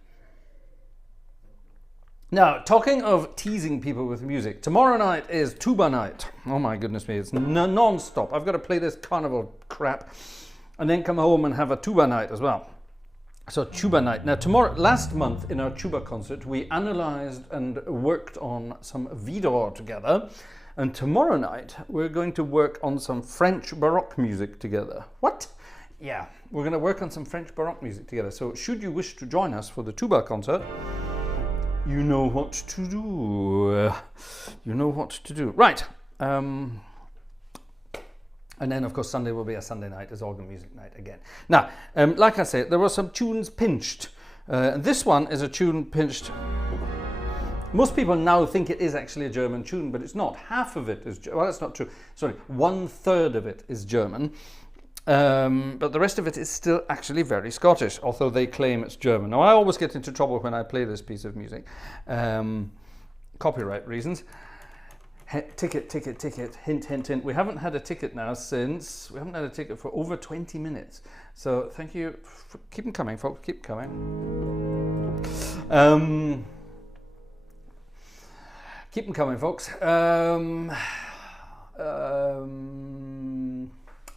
Now, talking of teasing people with music, tomorrow night is tuba night. Oh my goodness me, it's non-stop. I've got to play this Carnival crap and then come home and have a tuba night as well. So tuba night. Now last month in our tuba concert, we analysed and worked on some Vidor together. And tomorrow night, we're going to work on some French Baroque music together. What? Yeah, we're going to work on some French Baroque music together. So should you wish to join us for the tuba concert, you know what to do. You know what to do. Right. And then, of course, Sunday will be a Sunday night as organ music night again. Now, like I said, there were some tunes pinched. This one is a tune pinched. Most people now think it is actually a German tune, but it's not. Half of it is, well, that's not true. Sorry, 1/3 of it is German. But the rest of it is still actually very Scottish, although they claim it's German. Now, I always get into trouble when I play this piece of music. Copyright reasons. Ticket, hint, hint, hint. We haven't had a ticket now since, we haven't had a ticket for over 20 minutes. So thank you. Keep them coming, folks, keep coming. Keep them coming, folks.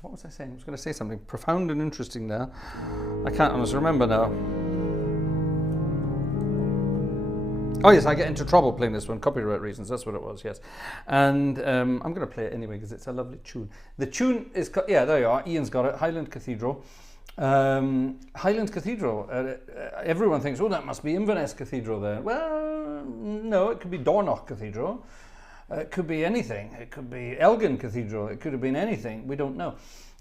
What was I saying? I was going to say something profound and interesting there. I can't honestly remember now. Oh yes, I get into trouble playing this one, copyright reasons, that's what it was, yes. And I'm going to play it anyway because it's a lovely tune. The tune is, yeah, there you are, Ian's got it, Highland Cathedral. Highland Cathedral, everyone thinks, oh, that must be Inverness Cathedral there. Well, no, it could be Dornoch Cathedral. It could be anything. It could be Elgin Cathedral. It could have been anything. We don't know.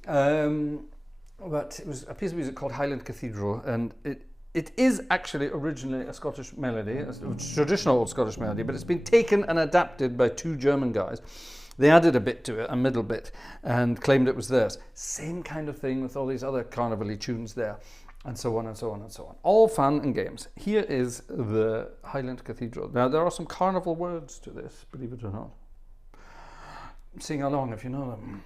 But it was a piece of music called Highland Cathedral, and it is actually originally a Scottish melody, a traditional old Scottish melody, but it's been taken and adapted by 2 German guys. They added a bit to it, a middle bit, and claimed it was theirs. Same kind of thing with all these other carnival-y tunes there, and so on and so on and so on. All fun and games. Here is the Highland Cathedral. Now, there are some carnival words to this, believe it or not. Sing along if you know them.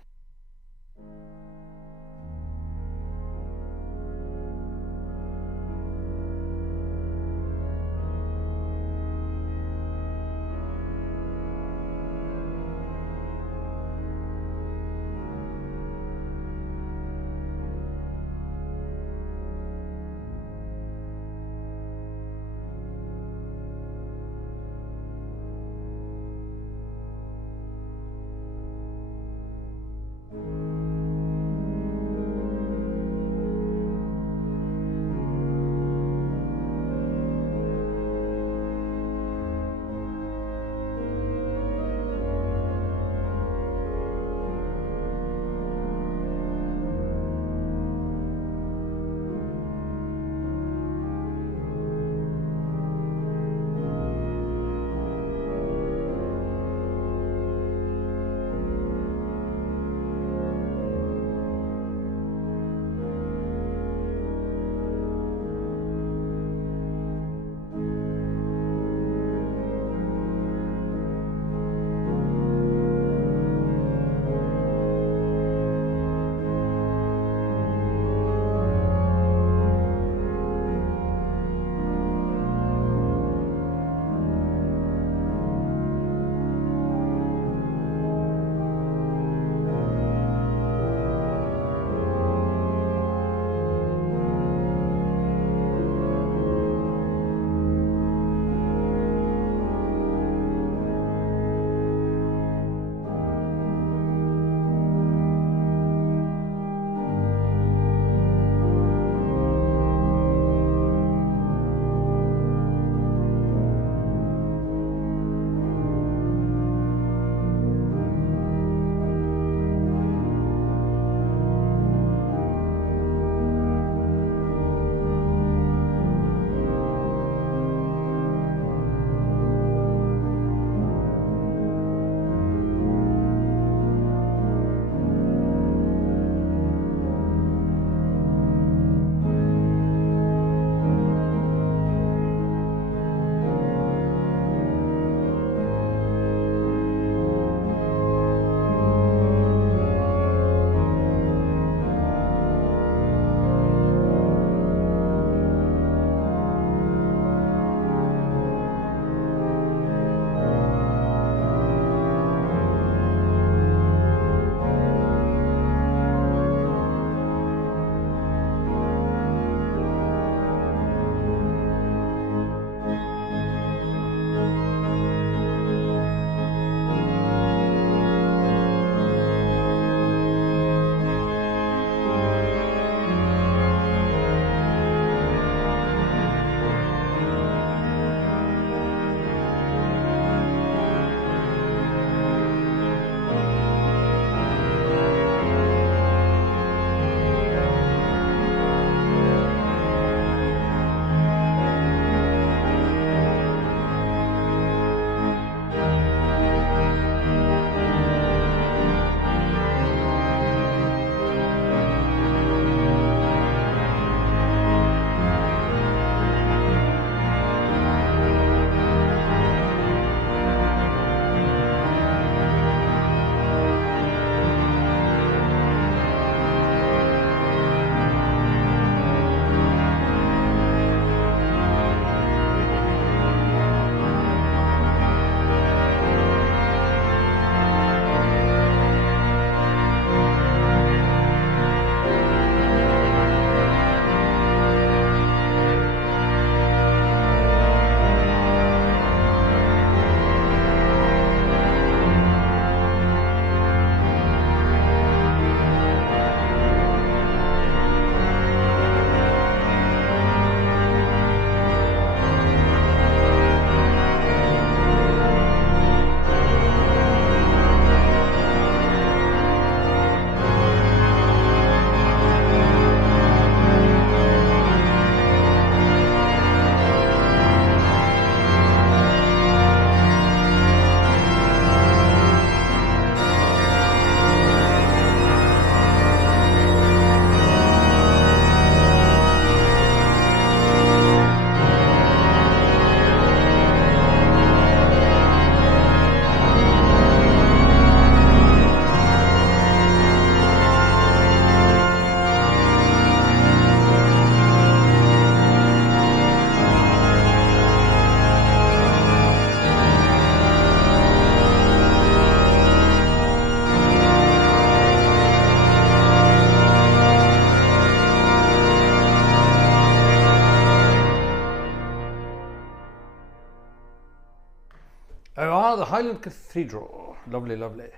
Oh, the Highland Cathedral. Lovely, lovely.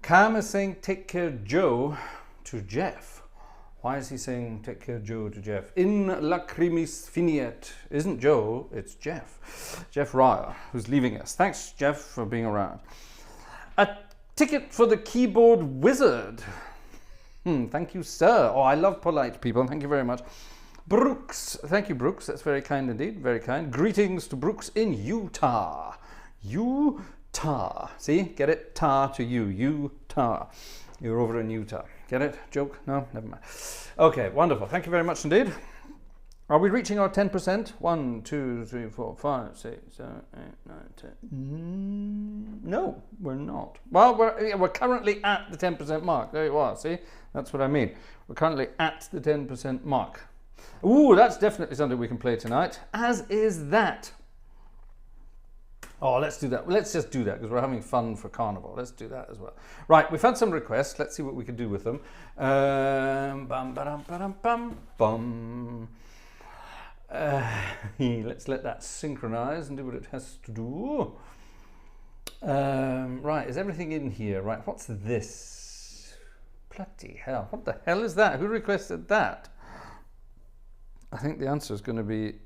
Cam is saying, take care, Joe, to Jeff. Why is he saying, take care, Joe, to Jeff? In lacrimis finiet. Isn't Joe, it's Jeff. Jeff Ryer, who's leaving us. Thanks, Jeff, for being around. A ticket for the keyboard wizard. Thank you, sir. Oh, I love polite people. Thank you very much. Brooks. Thank you, Brooks. That's very kind indeed. Very kind. Greetings to Brooks in Utah. Utah. See? Get it? Ta to you. Utah. You're over in Utah. Get it? Joke? No? Never mind. Okay, wonderful. Thank you very much indeed. Are we reaching our 10%? 1, 2, 3, 4, 5, 6, 7, 8, 9, 10. No, we're not. Well, we're currently at the 10% mark. There you are. See? That's what I mean. We're currently at the 10% mark. Ooh, that's definitely something we can play tonight. As is that. Oh, let's do that. Let's just do that because we're having fun for Carnival. Let's do that as well. Right, we've had some requests. Let's see what we can do with them. Let's let that synchronize and do what it has to do. Right, is everything in here? Right, what's this? Bloody hell. What the hell is that? Who requested that? I think the answer is going to be...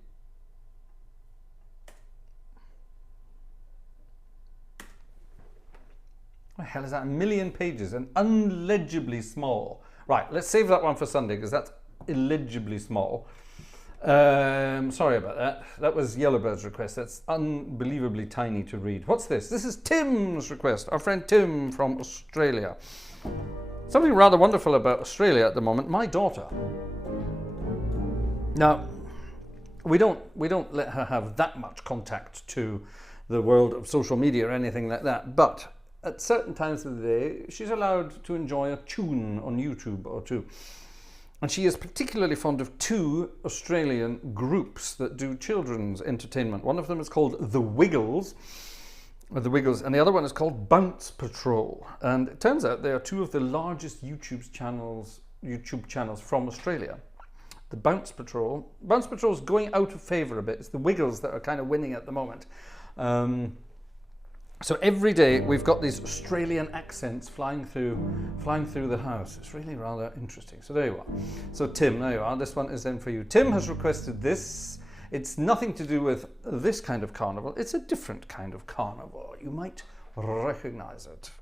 What the hell is that? 1 million pages and unlegibly small. Right, let's save that one for Sunday because that's illegibly small. Sorry about that. That was Yellowbird's request. That's unbelievably tiny to read. What's this? This is Tim's request. Our friend Tim from Australia. Something rather wonderful about Australia at the moment. My daughter. Now, we don't let her have that much contact to the world of social media or anything like that, but at certain times of the day, she's allowed to enjoy a tune on YouTube or two. And she is particularly fond of 2 Australian groups that do children's entertainment. One of them is called The Wiggles, and the other one is called Bounce Patrol. And it turns out they are 2 of the largest YouTube channels from Australia. The Bounce Patrol is going out of favour a bit. It's the Wiggles that are kind of winning at the moment. So every day we've got these Australian accents flying through the house. It's really rather interesting. So there you are. So Tim, there you are. This one is then for you. Tim has requested this. It's nothing to do with this kind of carnival. It's a different kind of carnival. You might recognise it.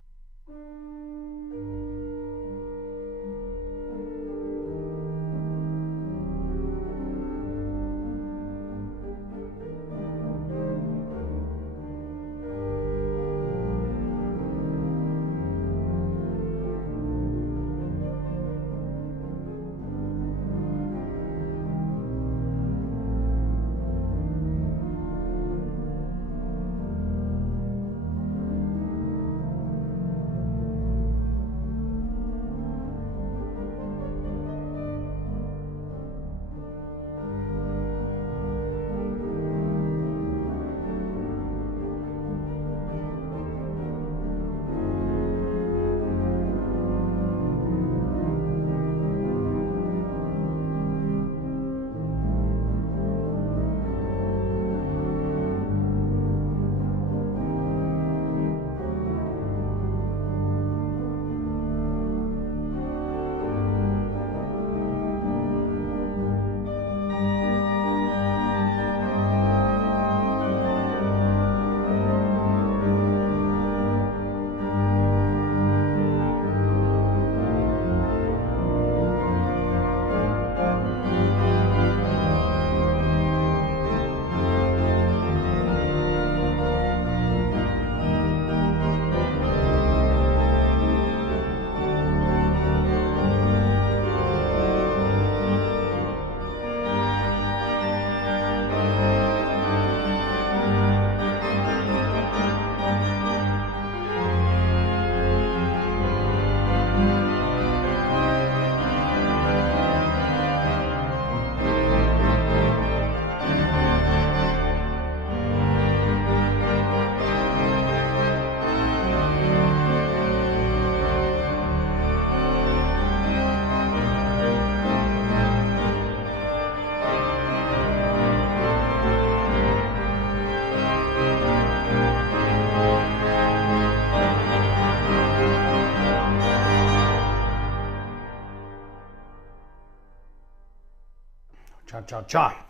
cha-cha-cha.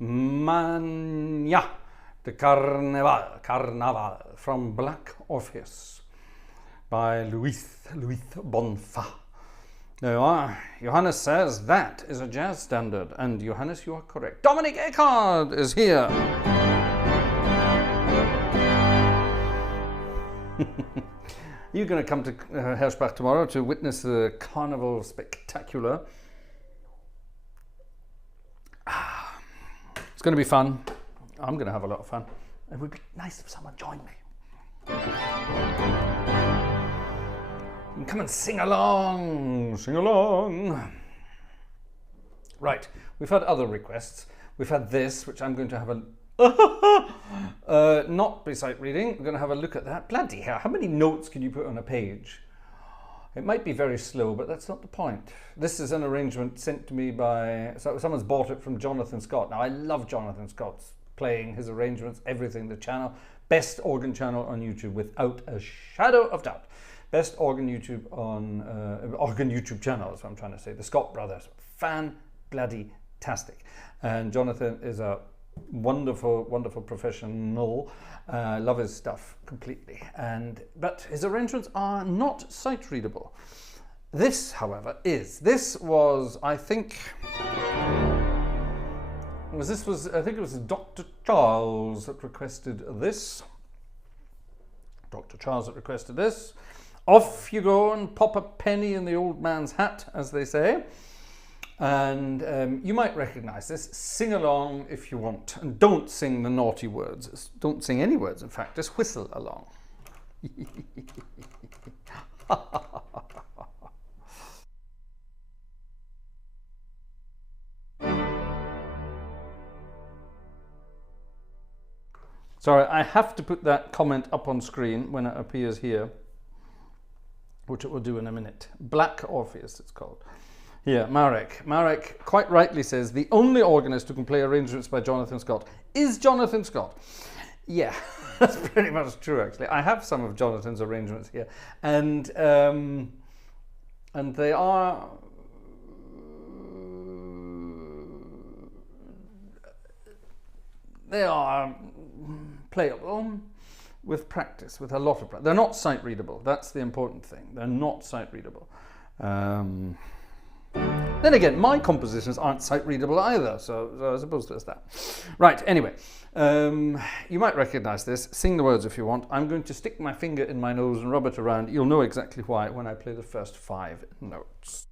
Mania de Carnival from Black Orpheus by Louis Bonfa. There you are. Johannes says that is a jazz standard, and Johannes, you are correct. Dominic Eckhard is here. You're going to come to Herschbach tomorrow to witness the Carnival Spectacular. It's going to be fun. I'm going to have a lot of fun. It would be nice if someone joined me. You can come and sing along. Sing along. Right, we've had other requests. We've had this, which I'm going to have a not be sight reading. We're going to have a look at that. Bloody hell, how many notes can you put on a page? It might be very slow, but that's not the point. This is an arrangement sent to me by, so someone's bought it from Jonathan Scott. Now, I love Jonathan Scott's playing, his arrangements, everything. The channel, best organ channel on YouTube without a shadow of doubt. Best organ YouTube on, organ YouTube channel is what I'm trying to say. The Scott brothers, fan-bloody-tastic. And Jonathan is a wonderful professional. Love his stuff completely, but his arrangements are not sight readable. This, however, is. This was, I think it was Dr. Charles that requested this. Dr. Charles that requested this. Off you go and pop a penny in the old man's hat, as they say. And you might recognize this. Sing along if you want, and don't sing the naughty words. Don't sing any words, in fact, just whistle along. Sorry, I have to put that comment up on screen when it appears here, which it will do in a minute. Black Orpheus, it's called. Yeah, Marek quite rightly says the only organist who can play arrangements by Jonathan Scott is Jonathan Scott. Yeah, that's pretty much true, actually. I have some of Jonathan's arrangements here, and they are playable with practice, with a lot of practice. They're not sight readable. That's the important thing. They're not sight readable. Then again, my compositions aren't sight readable either, so I suppose there's that. Right, anyway, you might recognize this. Sing the words if you want. I'm going to stick my finger in my nose and rub it around. You'll know exactly why when I play the first 5 notes.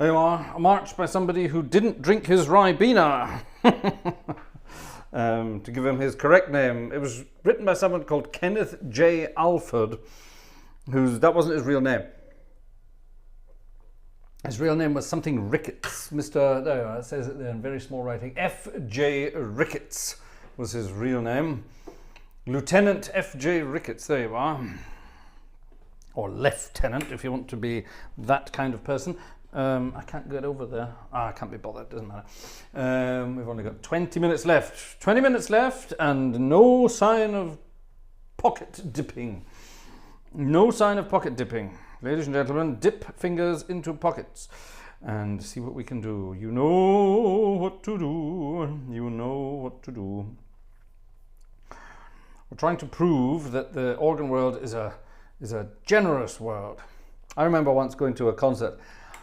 There you are, a march by somebody who didn't drink his Ribena. To give him his correct name. It was written by someone called Kenneth J. Alford, that wasn't his real name. His real name was something Ricketts. There you are, it says it there in very small writing. F.J. Ricketts was his real name. Lieutenant F.J. Ricketts, there you are. Or lieutenant, if you want to be that kind of person. I can't get over there. I can't be bothered, doesn't matter. We've only got 20 minutes left. 20 minutes left and no sign of pocket dipping. No sign of pocket dipping. Ladies and gentlemen, dip fingers into pockets and see what we can do. You know what to do. You know what to do. We're trying to prove that the organ world is a generous world. I remember once going to a concert.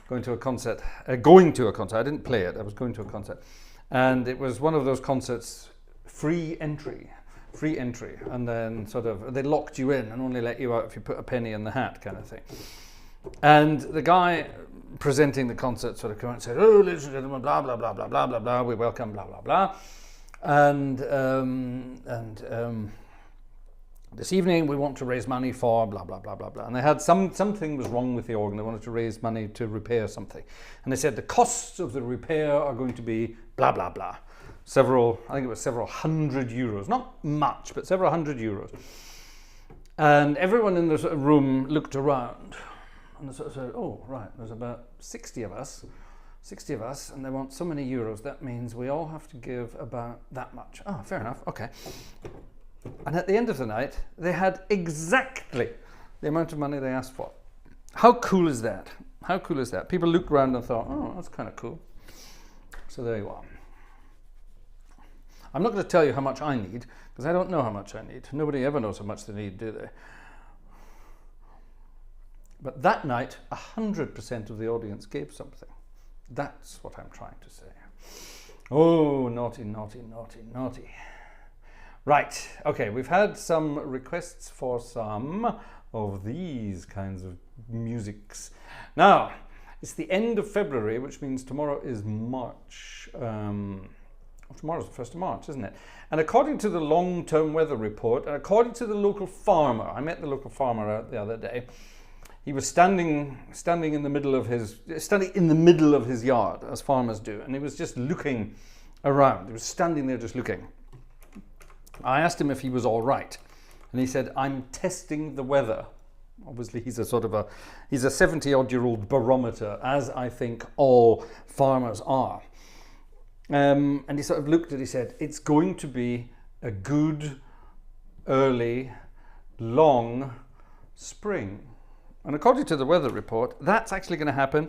I didn't play it. I was going to a concert, and it was one of those concerts, free entry, and then sort of they locked you in and only let you out if you put a penny in the hat, kind of thing. And the guy presenting the concert sort of came out and said, "Oh, ladies and gentlemen, blah blah blah blah blah blah blah. We welcome blah blah blah, and this evening we want to raise money for blah blah blah blah blah." And they had something was wrong with the organ. They wanted to raise money to repair something, and they said the costs of the repair are going to be blah blah blah. I think it was several hundred euros, not much, but several hundred euros. And everyone in the room looked around, and they sort of said, "Oh right, there's about 60 of us, and they want so many euros. That means we all have to give about that much." Oh, fair enough. Okay. And at the end of the night, they had exactly the amount of money they asked for. How cool is that? How cool is that? People looked around and thought, "Oh, that's kind of cool." So there you are. I'm not going to tell you how much I need, because I don't know how much I need. Nobody ever knows how much they need, do they? But that night, 100% of the audience gave something. That's what I'm trying to say. Oh, naughty, naughty, naughty, naughty. Right, okay, we've had some requests for some of these kinds of musics. Now, it's the end of February, which means tomorrow is March. Tomorrow's the 1st of March, isn't it? And according to the long-term weather report, and according to the local farmer, I met the local farmer out the other day. He was standing in the middle of his yard, as farmers do, and he was just looking around. He was standing there just looking. I asked him if he was all right, and he said, "I'm testing the weather." Obviously, he's a 70-odd-year-old barometer, as I think all farmers are. And he sort of looked at it, he said, "It's going to be a good, early, long spring." And according to the weather report, that's actually going to happen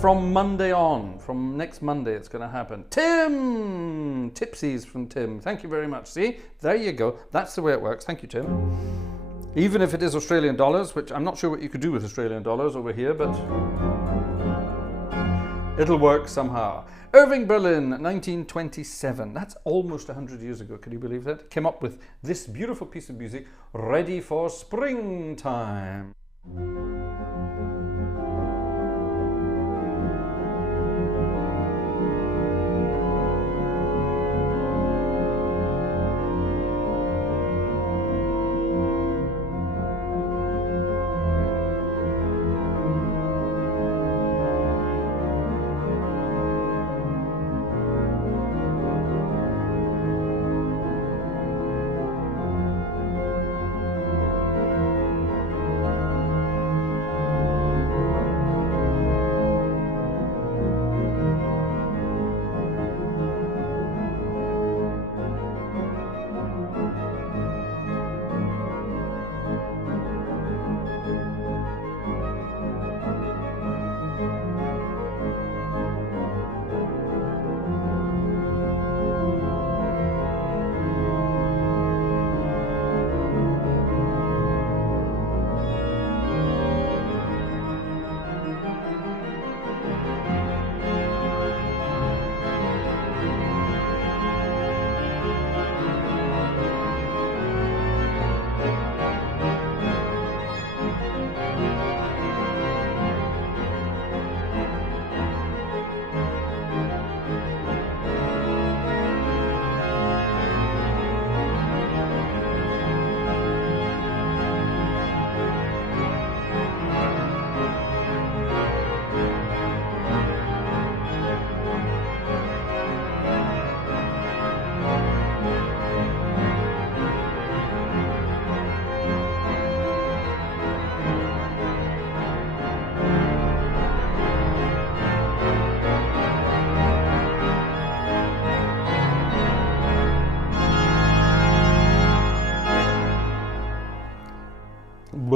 from Monday on. From next Monday, it's going to happen. Tim! Tipsies from Tim. Thank you very much. See? There you go. That's the way it works. Thank you, Tim. Even if it is Australian dollars, which I'm not sure what you could do with Australian dollars over here, but it'll work somehow. Irving Berlin, 1927. That's almost 100 years ago. Can you believe that? Came up with this beautiful piece of music, Ready for Springtime.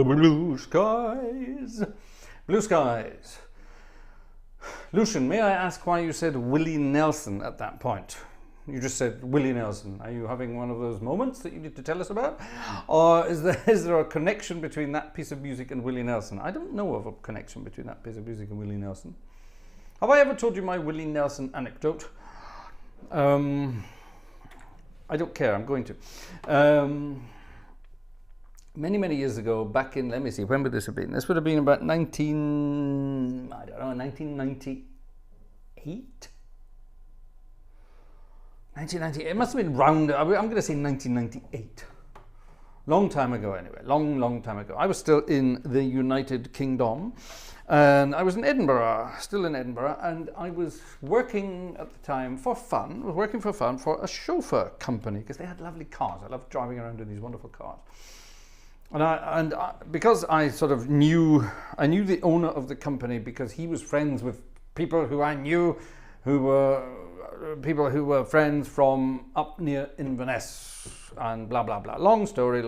blue skies. Blue skies. Lucian, may I ask why you said Willie Nelson at that point? You just said Willie Nelson. Are you having one of those moments that you need to tell us about? Or is there a connection between that piece of music and Willie Nelson? I don't know of a connection between that piece of music and Willie Nelson. Have I ever told you my Willie Nelson anecdote? I don't care, I'm going to. Many years ago, back in, let me see, when would this have been? This would have been about 1998? 1998, it must have been round, I'm going to say 1998. Long time ago anyway, long time ago. I was still in the United Kingdom and I was in Edinburgh, still in Edinburgh, and I was working at the time for fun, for a chauffeur company because they had lovely cars. I loved driving around in these wonderful cars. And because I sort of knew the owner of the company because he was friends with people who I knew who were people who were friends from up near Inverness and blah blah blah. Long story.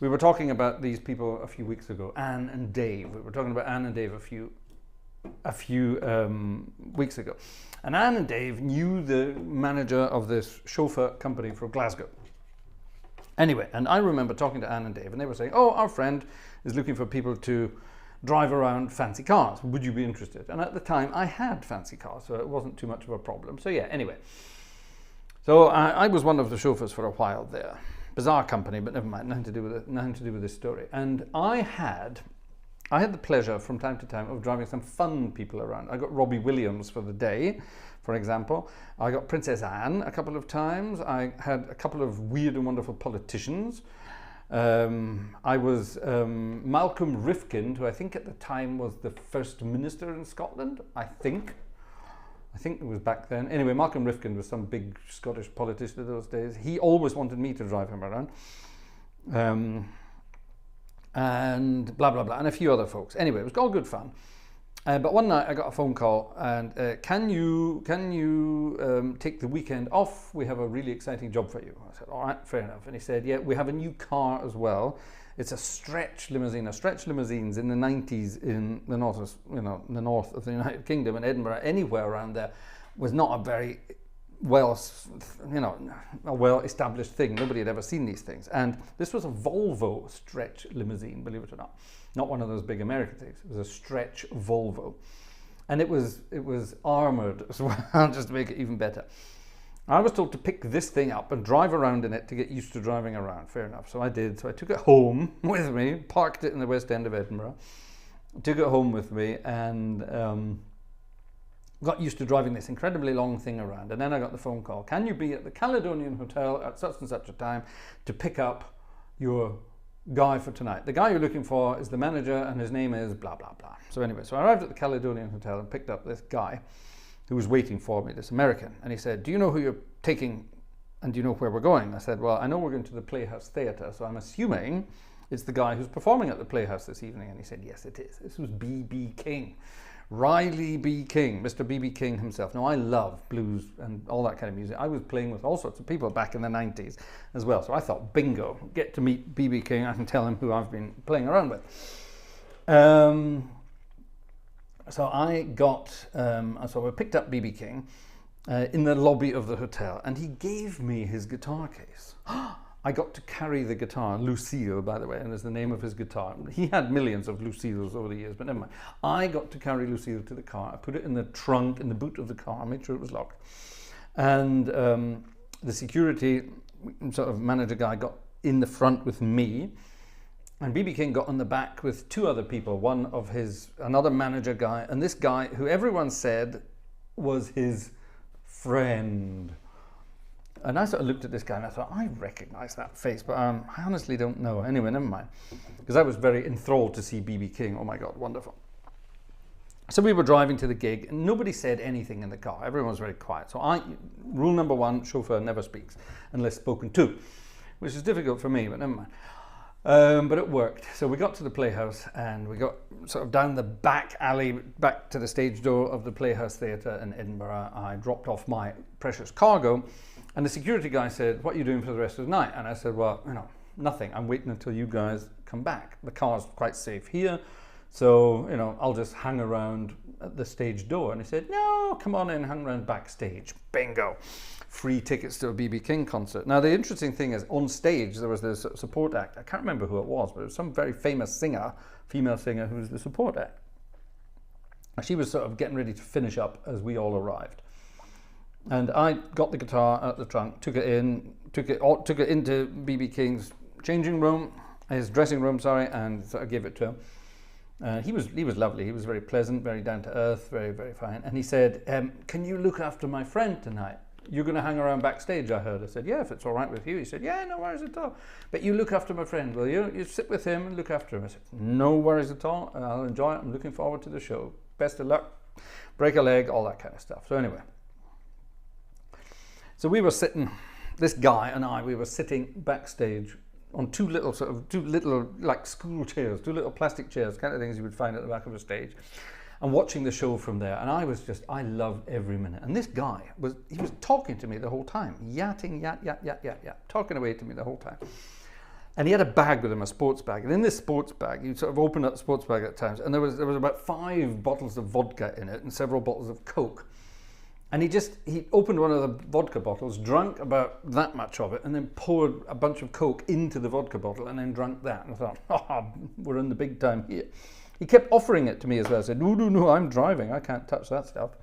We were talking about these people a few weeks ago, Anne and Dave. We were talking about Anne and Dave a few weeks ago, and Anne and Dave knew the manager of this chauffeur company from Glasgow. Anyway, and I remember talking to Anne and Dave, and they were saying, "Oh, our friend is looking for people to drive around fancy cars. Would you be interested?" And at the time, I had fancy cars, so it wasn't too much of a problem. So yeah, anyway. So I was one of the chauffeurs for a while there. Bizarre company, but never mind, nothing to do with it, nothing to do with this story. And I had the pleasure from time to time of driving some fun people around. I got Robbie Williams for the day, for example. I got Princess Anne a couple of times. I had a couple of weird and wonderful politicians. I was Malcolm Rifkind, who I think at the time was the First Minister in Scotland, I think it was back then. Anyway, Malcolm Rifkind was some big Scottish politician of those days. He always wanted me to drive him around. And blah, blah, blah, and a few other folks. Anyway, it was all good fun. But one night I got a phone call and can you take the weekend off? We have a really exciting job for you. I said, all right, fair enough. And he said, yeah, we have a new car as well. It's a stretch limousine. A stretch limousines in the 90s in the north of, the north of the United Kingdom, in Edinburgh, anywhere around there, was not a very well-established thing. Nobody had ever seen these things. And this was a Volvo stretch limousine, believe it or not. Not one of those big American things. It was a stretch Volvo. And it was armoured as well, just to make it even better. I was told to pick this thing up and drive around in it to get used to driving around. Fair enough. So I did. So I took it home with me, parked it in the West End of Edinburgh, took it home with me, and got used to driving this incredibly long thing around. And then I got the phone call. Can you be at the Caledonian Hotel at such and such a time to pick up your guy for tonight? The guy you're looking for is the manager and his name is blah, blah, blah. So anyway, so I arrived at the Caledonian Hotel and picked up this guy who was waiting for me, this American. And he said, do you know who you're taking and do you know where we're going? I said, well, I know we're going to the Playhouse Theatre, so I'm assuming it's the guy who's performing at the Playhouse this evening. And he said, yes, it is. This was B.B. King. Riley B. King, Mr. B.B. King himself. Now, I love blues and all that kind of music. I was playing with all sorts of people back in the 90s as well. So I thought, bingo, get to meet B.B. King. I can tell him who I've been playing around with. So I picked up B.B. King in the lobby of the hotel, and he gave me his guitar case. I got to carry the guitar, Lucille, by the way, and is the name of his guitar. He had millions of Lucilles over the years, but never mind. I got to carry Lucille to the car. I put it in the trunk, in the boot of the car, made sure it was locked. And the security sort of manager guy got in the front with me, and B.B. King got on the back with two other people, another manager guy, and this guy who everyone said was his friend. And I sort of looked at this guy and I thought, I recognize that face, but I honestly don't know. Anyway, never mind. Because I was very enthralled to see B.B. King. Oh my God, wonderful. So we were driving to the gig and nobody said anything in the car. Everyone was very quiet. So rule number one, chauffeur never speaks unless spoken to, which is difficult for me, but never mind. But it worked. So we got to the Playhouse and we got sort of down the back alley, back to the stage door of the Playhouse Theatre in Edinburgh. I dropped off my precious cargo and the security guy said, what are you doing for the rest of the night? And I said, well, nothing. I'm waiting until you guys come back. The car's quite safe here. So, you know, I'll just hang around at the stage door. And he said, no, come on in, hang around backstage. Bingo. Free tickets to a B.B. King concert. Now, the interesting thing is, on stage, there was this support act. I can't remember who it was, but it was some very famous singer, female singer, who was the support act. She was sort of getting ready to finish up as we all arrived. And I got the guitar out of the trunk, took it into B.B. King's changing room, his dressing room, sorry, and I gave it to him. He was lovely. He was very pleasant, very down to earth, very, very fine. And he said, can you look after my friend tonight? You're going to hang around backstage, I heard. I said, yeah, if it's all right with you. He said, yeah, no worries at all. But you look after my friend, will you? You sit with him and look after him. I said, no worries at all. I'll enjoy it. I'm looking forward to the show. Best of luck. Break a leg, all that kind of stuff. So anyway. So we were sitting, this guy and I, we were sitting backstage on two little like school chairs, two little plastic chairs, kind of things you would find at the back of a stage, and watching the show from there. And I loved every minute. And this guy was talking to me the whole time, yatting, talking away to me the whole time. And he had a bag with him, a sports bag. And in this sports bag, you sort of open up the sports bag at times, and there was about 5 bottles of vodka in it and several bottles of Coke. And he opened one of the vodka bottles, drank about that much of it, and then poured a bunch of Coke into the vodka bottle and then drank that. And I thought, oh, we're in the big time here. He kept offering it to me as well. I said, no, I'm driving. I can't touch that stuff.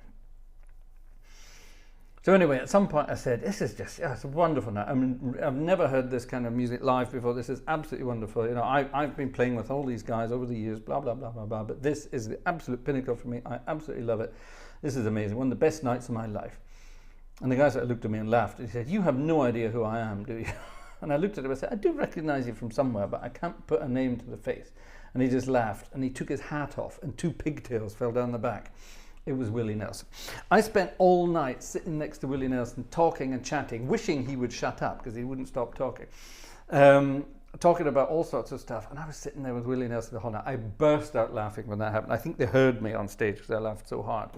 So anyway, at some point I said, this is just, it's a wonderful night. I mean, I've never heard this kind of music live before. This is absolutely wonderful. You know, I've been playing with all these guys over the years, blah, blah, blah, blah, blah. But this is the absolute pinnacle for me. I absolutely love it. This is amazing. One of the best nights of my life. And the guy sort of looked at me and laughed. He said, you have no idea who I am, do you? And I looked at him and said, I do recognize you from somewhere, but I can't put a name to the face. And he just laughed, and he took his hat off, and 2 pigtails fell down the back. It was Willie Nelson. I spent all night sitting next to Willie Nelson, talking and chatting, wishing he would shut up, because he wouldn't stop talking. Talking about all sorts of stuff. And I was sitting there with Willie Nelson the whole night. I burst out laughing when that happened. I think they heard me on stage because I laughed so hard.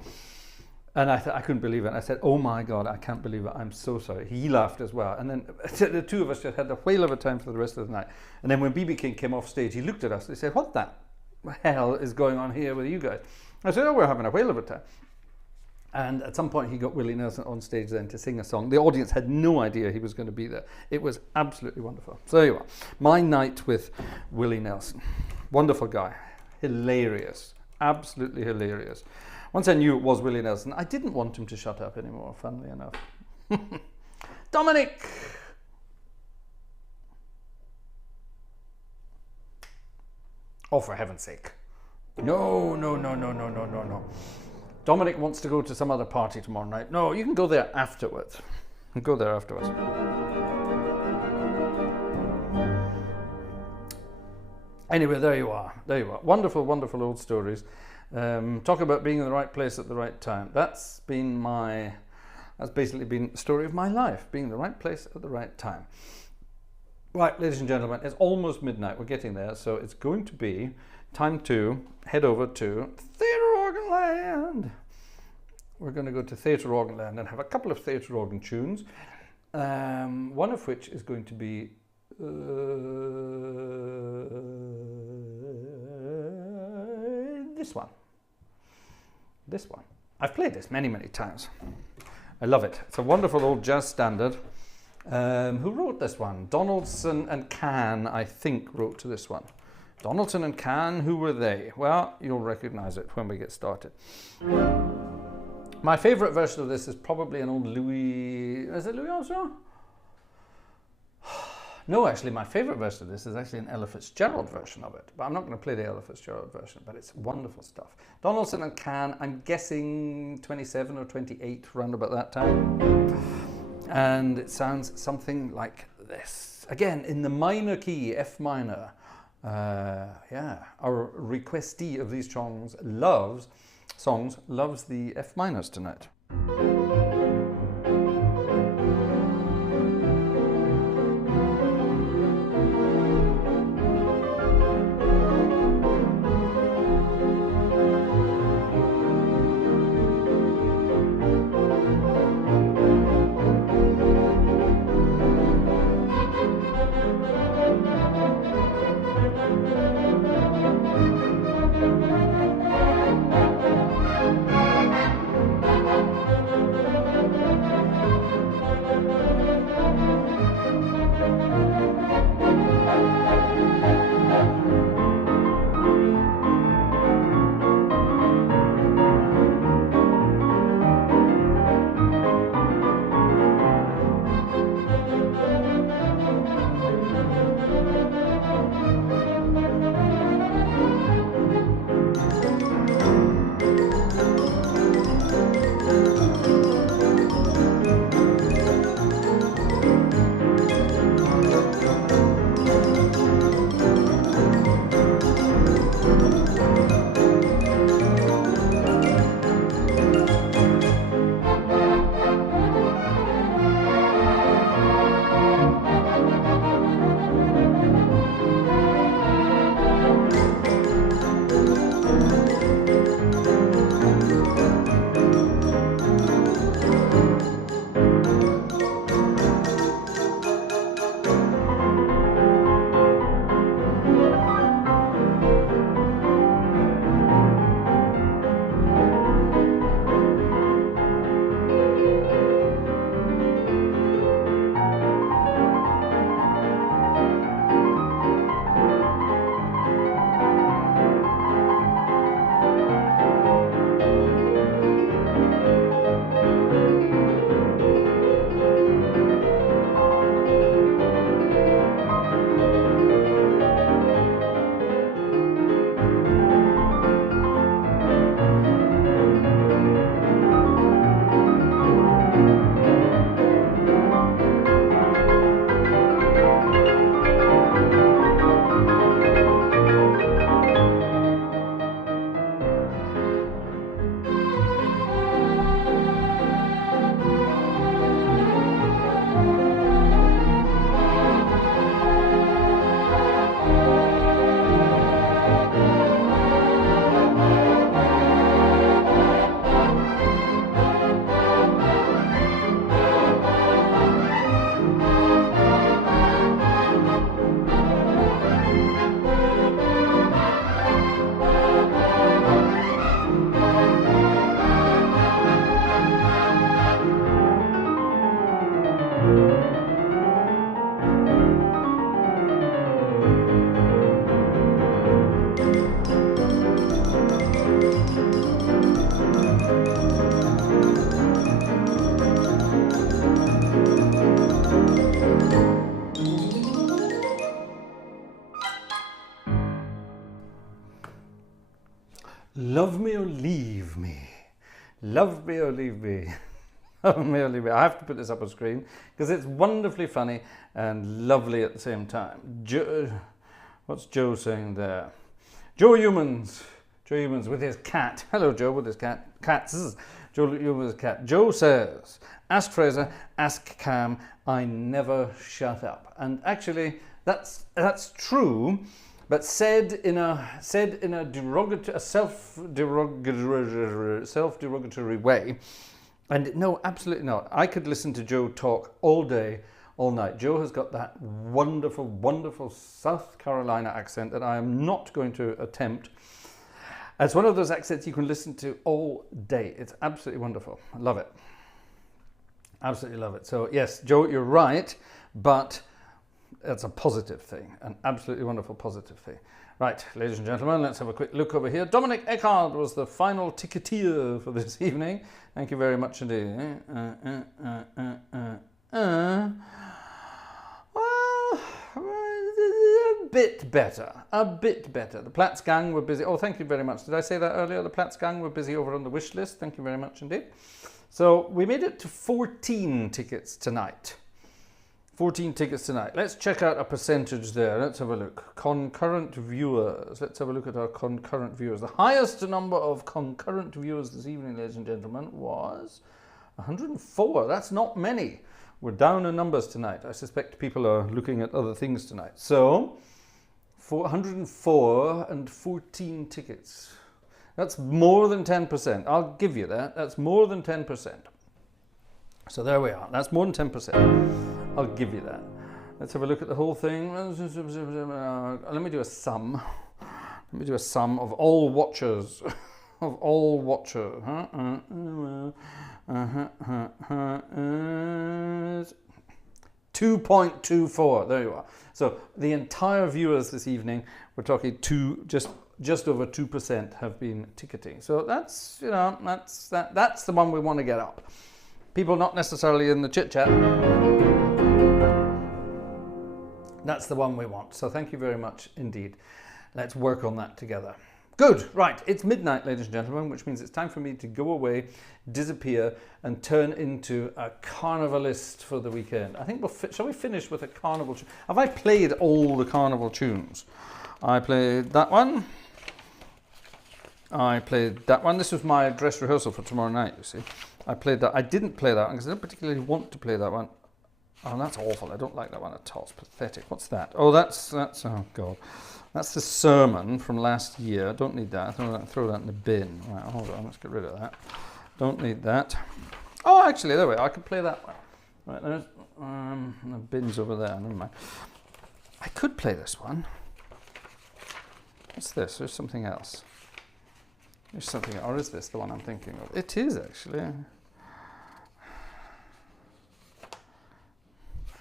And I couldn't believe it. And I said, oh my God, I can't believe it. I'm so sorry. He laughed as well. And then the two of us just had a whale of a time for the rest of the night. And then when B.B. King came off stage, he looked at us and he said, what the hell is going on here with you guys? I said, oh, we're having a whale of a time. And at some point he got Willie Nelson on stage then to sing a song. The audience had no idea he was going to be there. It was absolutely wonderful. So there you are. My night with Willie Nelson. Wonderful guy. Hilarious. Absolutely hilarious. Once I knew it was Willie Nelson, I didn't want him to shut up anymore, funnily enough. Dominic! Oh, for heaven's sake. No. Dominic wants to go to some other party tomorrow night. No, you can go there afterwards. Go there afterwards. Anyway, there you are. Wonderful, wonderful old stories. Talk about being in the right place at the right time. That's basically been the story of my life, being in the right place at the right time. Right, ladies and gentlemen, it's almost midnight. We're getting there, so it's going to be time to head over to Theatre Organ Land. We're going to go to Theatre Organ Land and have a couple of theatre organ tunes, one of which is going to be this one. I've played this many, many times. I love it. It's a wonderful old jazz standard. Who wrote this one? Donaldson and Can, I think, wrote to this one. Donaldson and Can, who were they? Well, you'll recognize it when we get started. My favorite version of this is probably an old Louis... Is it Louis Armstrong? No, actually, my favorite version of this is actually an Ella Fitzgerald version of it. But I'm not going to play the Ella Fitzgerald version, but it's wonderful stuff. Donaldson and Can, I'm guessing 27 or 28, round about that time. And it sounds something like this. Again, in the minor key, F minor. Our requestee of these songs loves the F minors tonight. Love me or leave me. Love me or leave me. Love me or leave me. I have to put this up on screen because it's wonderfully funny and lovely at the same time. What's Joe saying there? Joe Humans with his cat. Hello, Joe, with his cat. Cats. Joe Humans with his cat. Joe says, ask Fraser, ask Cam, I never shut up. And actually, that's true, but said in a self-derogatory way. And no, absolutely not. I could listen to Joe talk all day, all night. Joe has got that wonderful, wonderful South Carolina accent that I am not going to attempt. It's one of those accents you can listen to all day. It's absolutely wonderful. I love it. Absolutely love it. So yes, Joe, you're right, but that's a positive thing, an absolutely wonderful positive thing. Right, ladies and gentlemen, let's have a quick look over here. Dominic Eckhard was the final ticketeer for this evening. Thank you very much indeed. A bit better. The Platts gang were busy. Oh, thank you very much. Did I say that earlier? The Platts gang were busy over on the wish list. Thank you very much indeed. So we made it to 14 tickets tonight. 14 tickets tonight. Let's check out a percentage there. Let's have a look. Concurrent viewers. Let's have a look at our concurrent viewers. The highest number of concurrent viewers this evening, ladies and gentlemen, was 104. That's not many. We're down in numbers tonight. I suspect people are looking at other things tonight. So, 404 and 14 tickets. That's more than 10%. I'll give you that. That's more than 10%. So there we are. That's more than 10%. I'll give you that. Let's have a look at the whole thing. Let me do a sum. Let me do a sum of all watchers. Of all watchers. 2.24. There you are. So the entire viewers this evening, we're talking just over 2% have been ticketing. So that's that's the one we want to get up. People not necessarily in the chit chat. That's the one we want. So thank you very much indeed. Let's work on that together. Good, right, it's midnight, ladies and gentlemen, which means it's time for me to go away, disappear, and turn into a carnivalist for the weekend. I think shall we finish with a carnival tune? Have I played all the carnival tunes? I played that one. I played that one. This was my dress rehearsal for tomorrow night, you see. I played that. I didn't play that one because I don't particularly want to play that one. Oh, that's awful. I don't like that one at all. It's pathetic. What's that? Oh, that's oh, God. That's the sermon from last year. Don't need that. Throw that in the bin. Right, hold on. Let's get rid of that. Don't need that. Oh, actually, there we are. I can play that one. Right, there's the bin's over there. Never mind. I could play this one. What's this? There's something else. There's something, or is this the one I'm thinking of? It is, actually.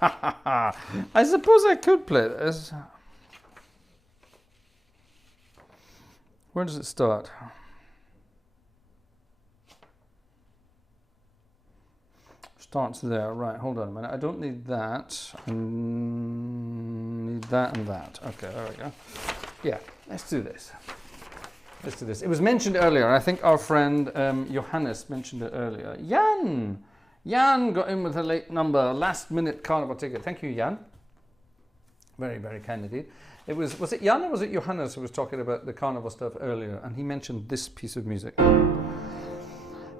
I suppose I could play this. Where does it start? Starts there. Right, hold on a minute. I don't need that. I need that and that. Okay, there we go. Yeah, let's do this. Let's do this. It was mentioned earlier. I think our friend Johannes mentioned it earlier. Jan got in with a late number, last minute carnival ticket. Thank you, Jan. Very, very kind indeed. Was it Jan or was it Johannes who was talking about the carnival stuff earlier? And he mentioned this piece of music.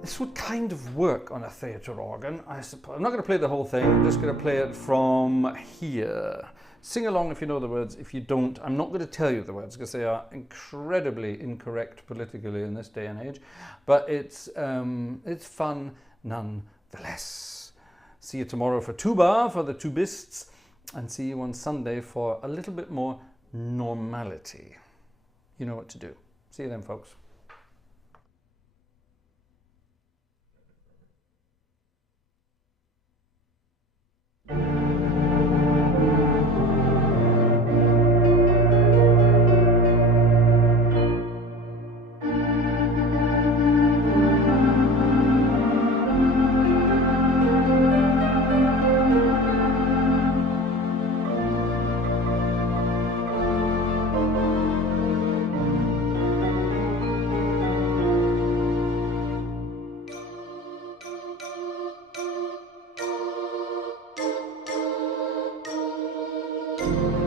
This would kind of work on a theatre organ, I suppose. I'm not going to play the whole thing. I'm just going to play it from here. Sing along if you know the words. If you don't, I'm not going to tell you the words because they are incredibly incorrect politically in this day and age. But it's fun nonetheless. See you tomorrow for tuba, for the tubists, and see you on Sunday for a little bit more normality. You know what to do. See you then, folks. you.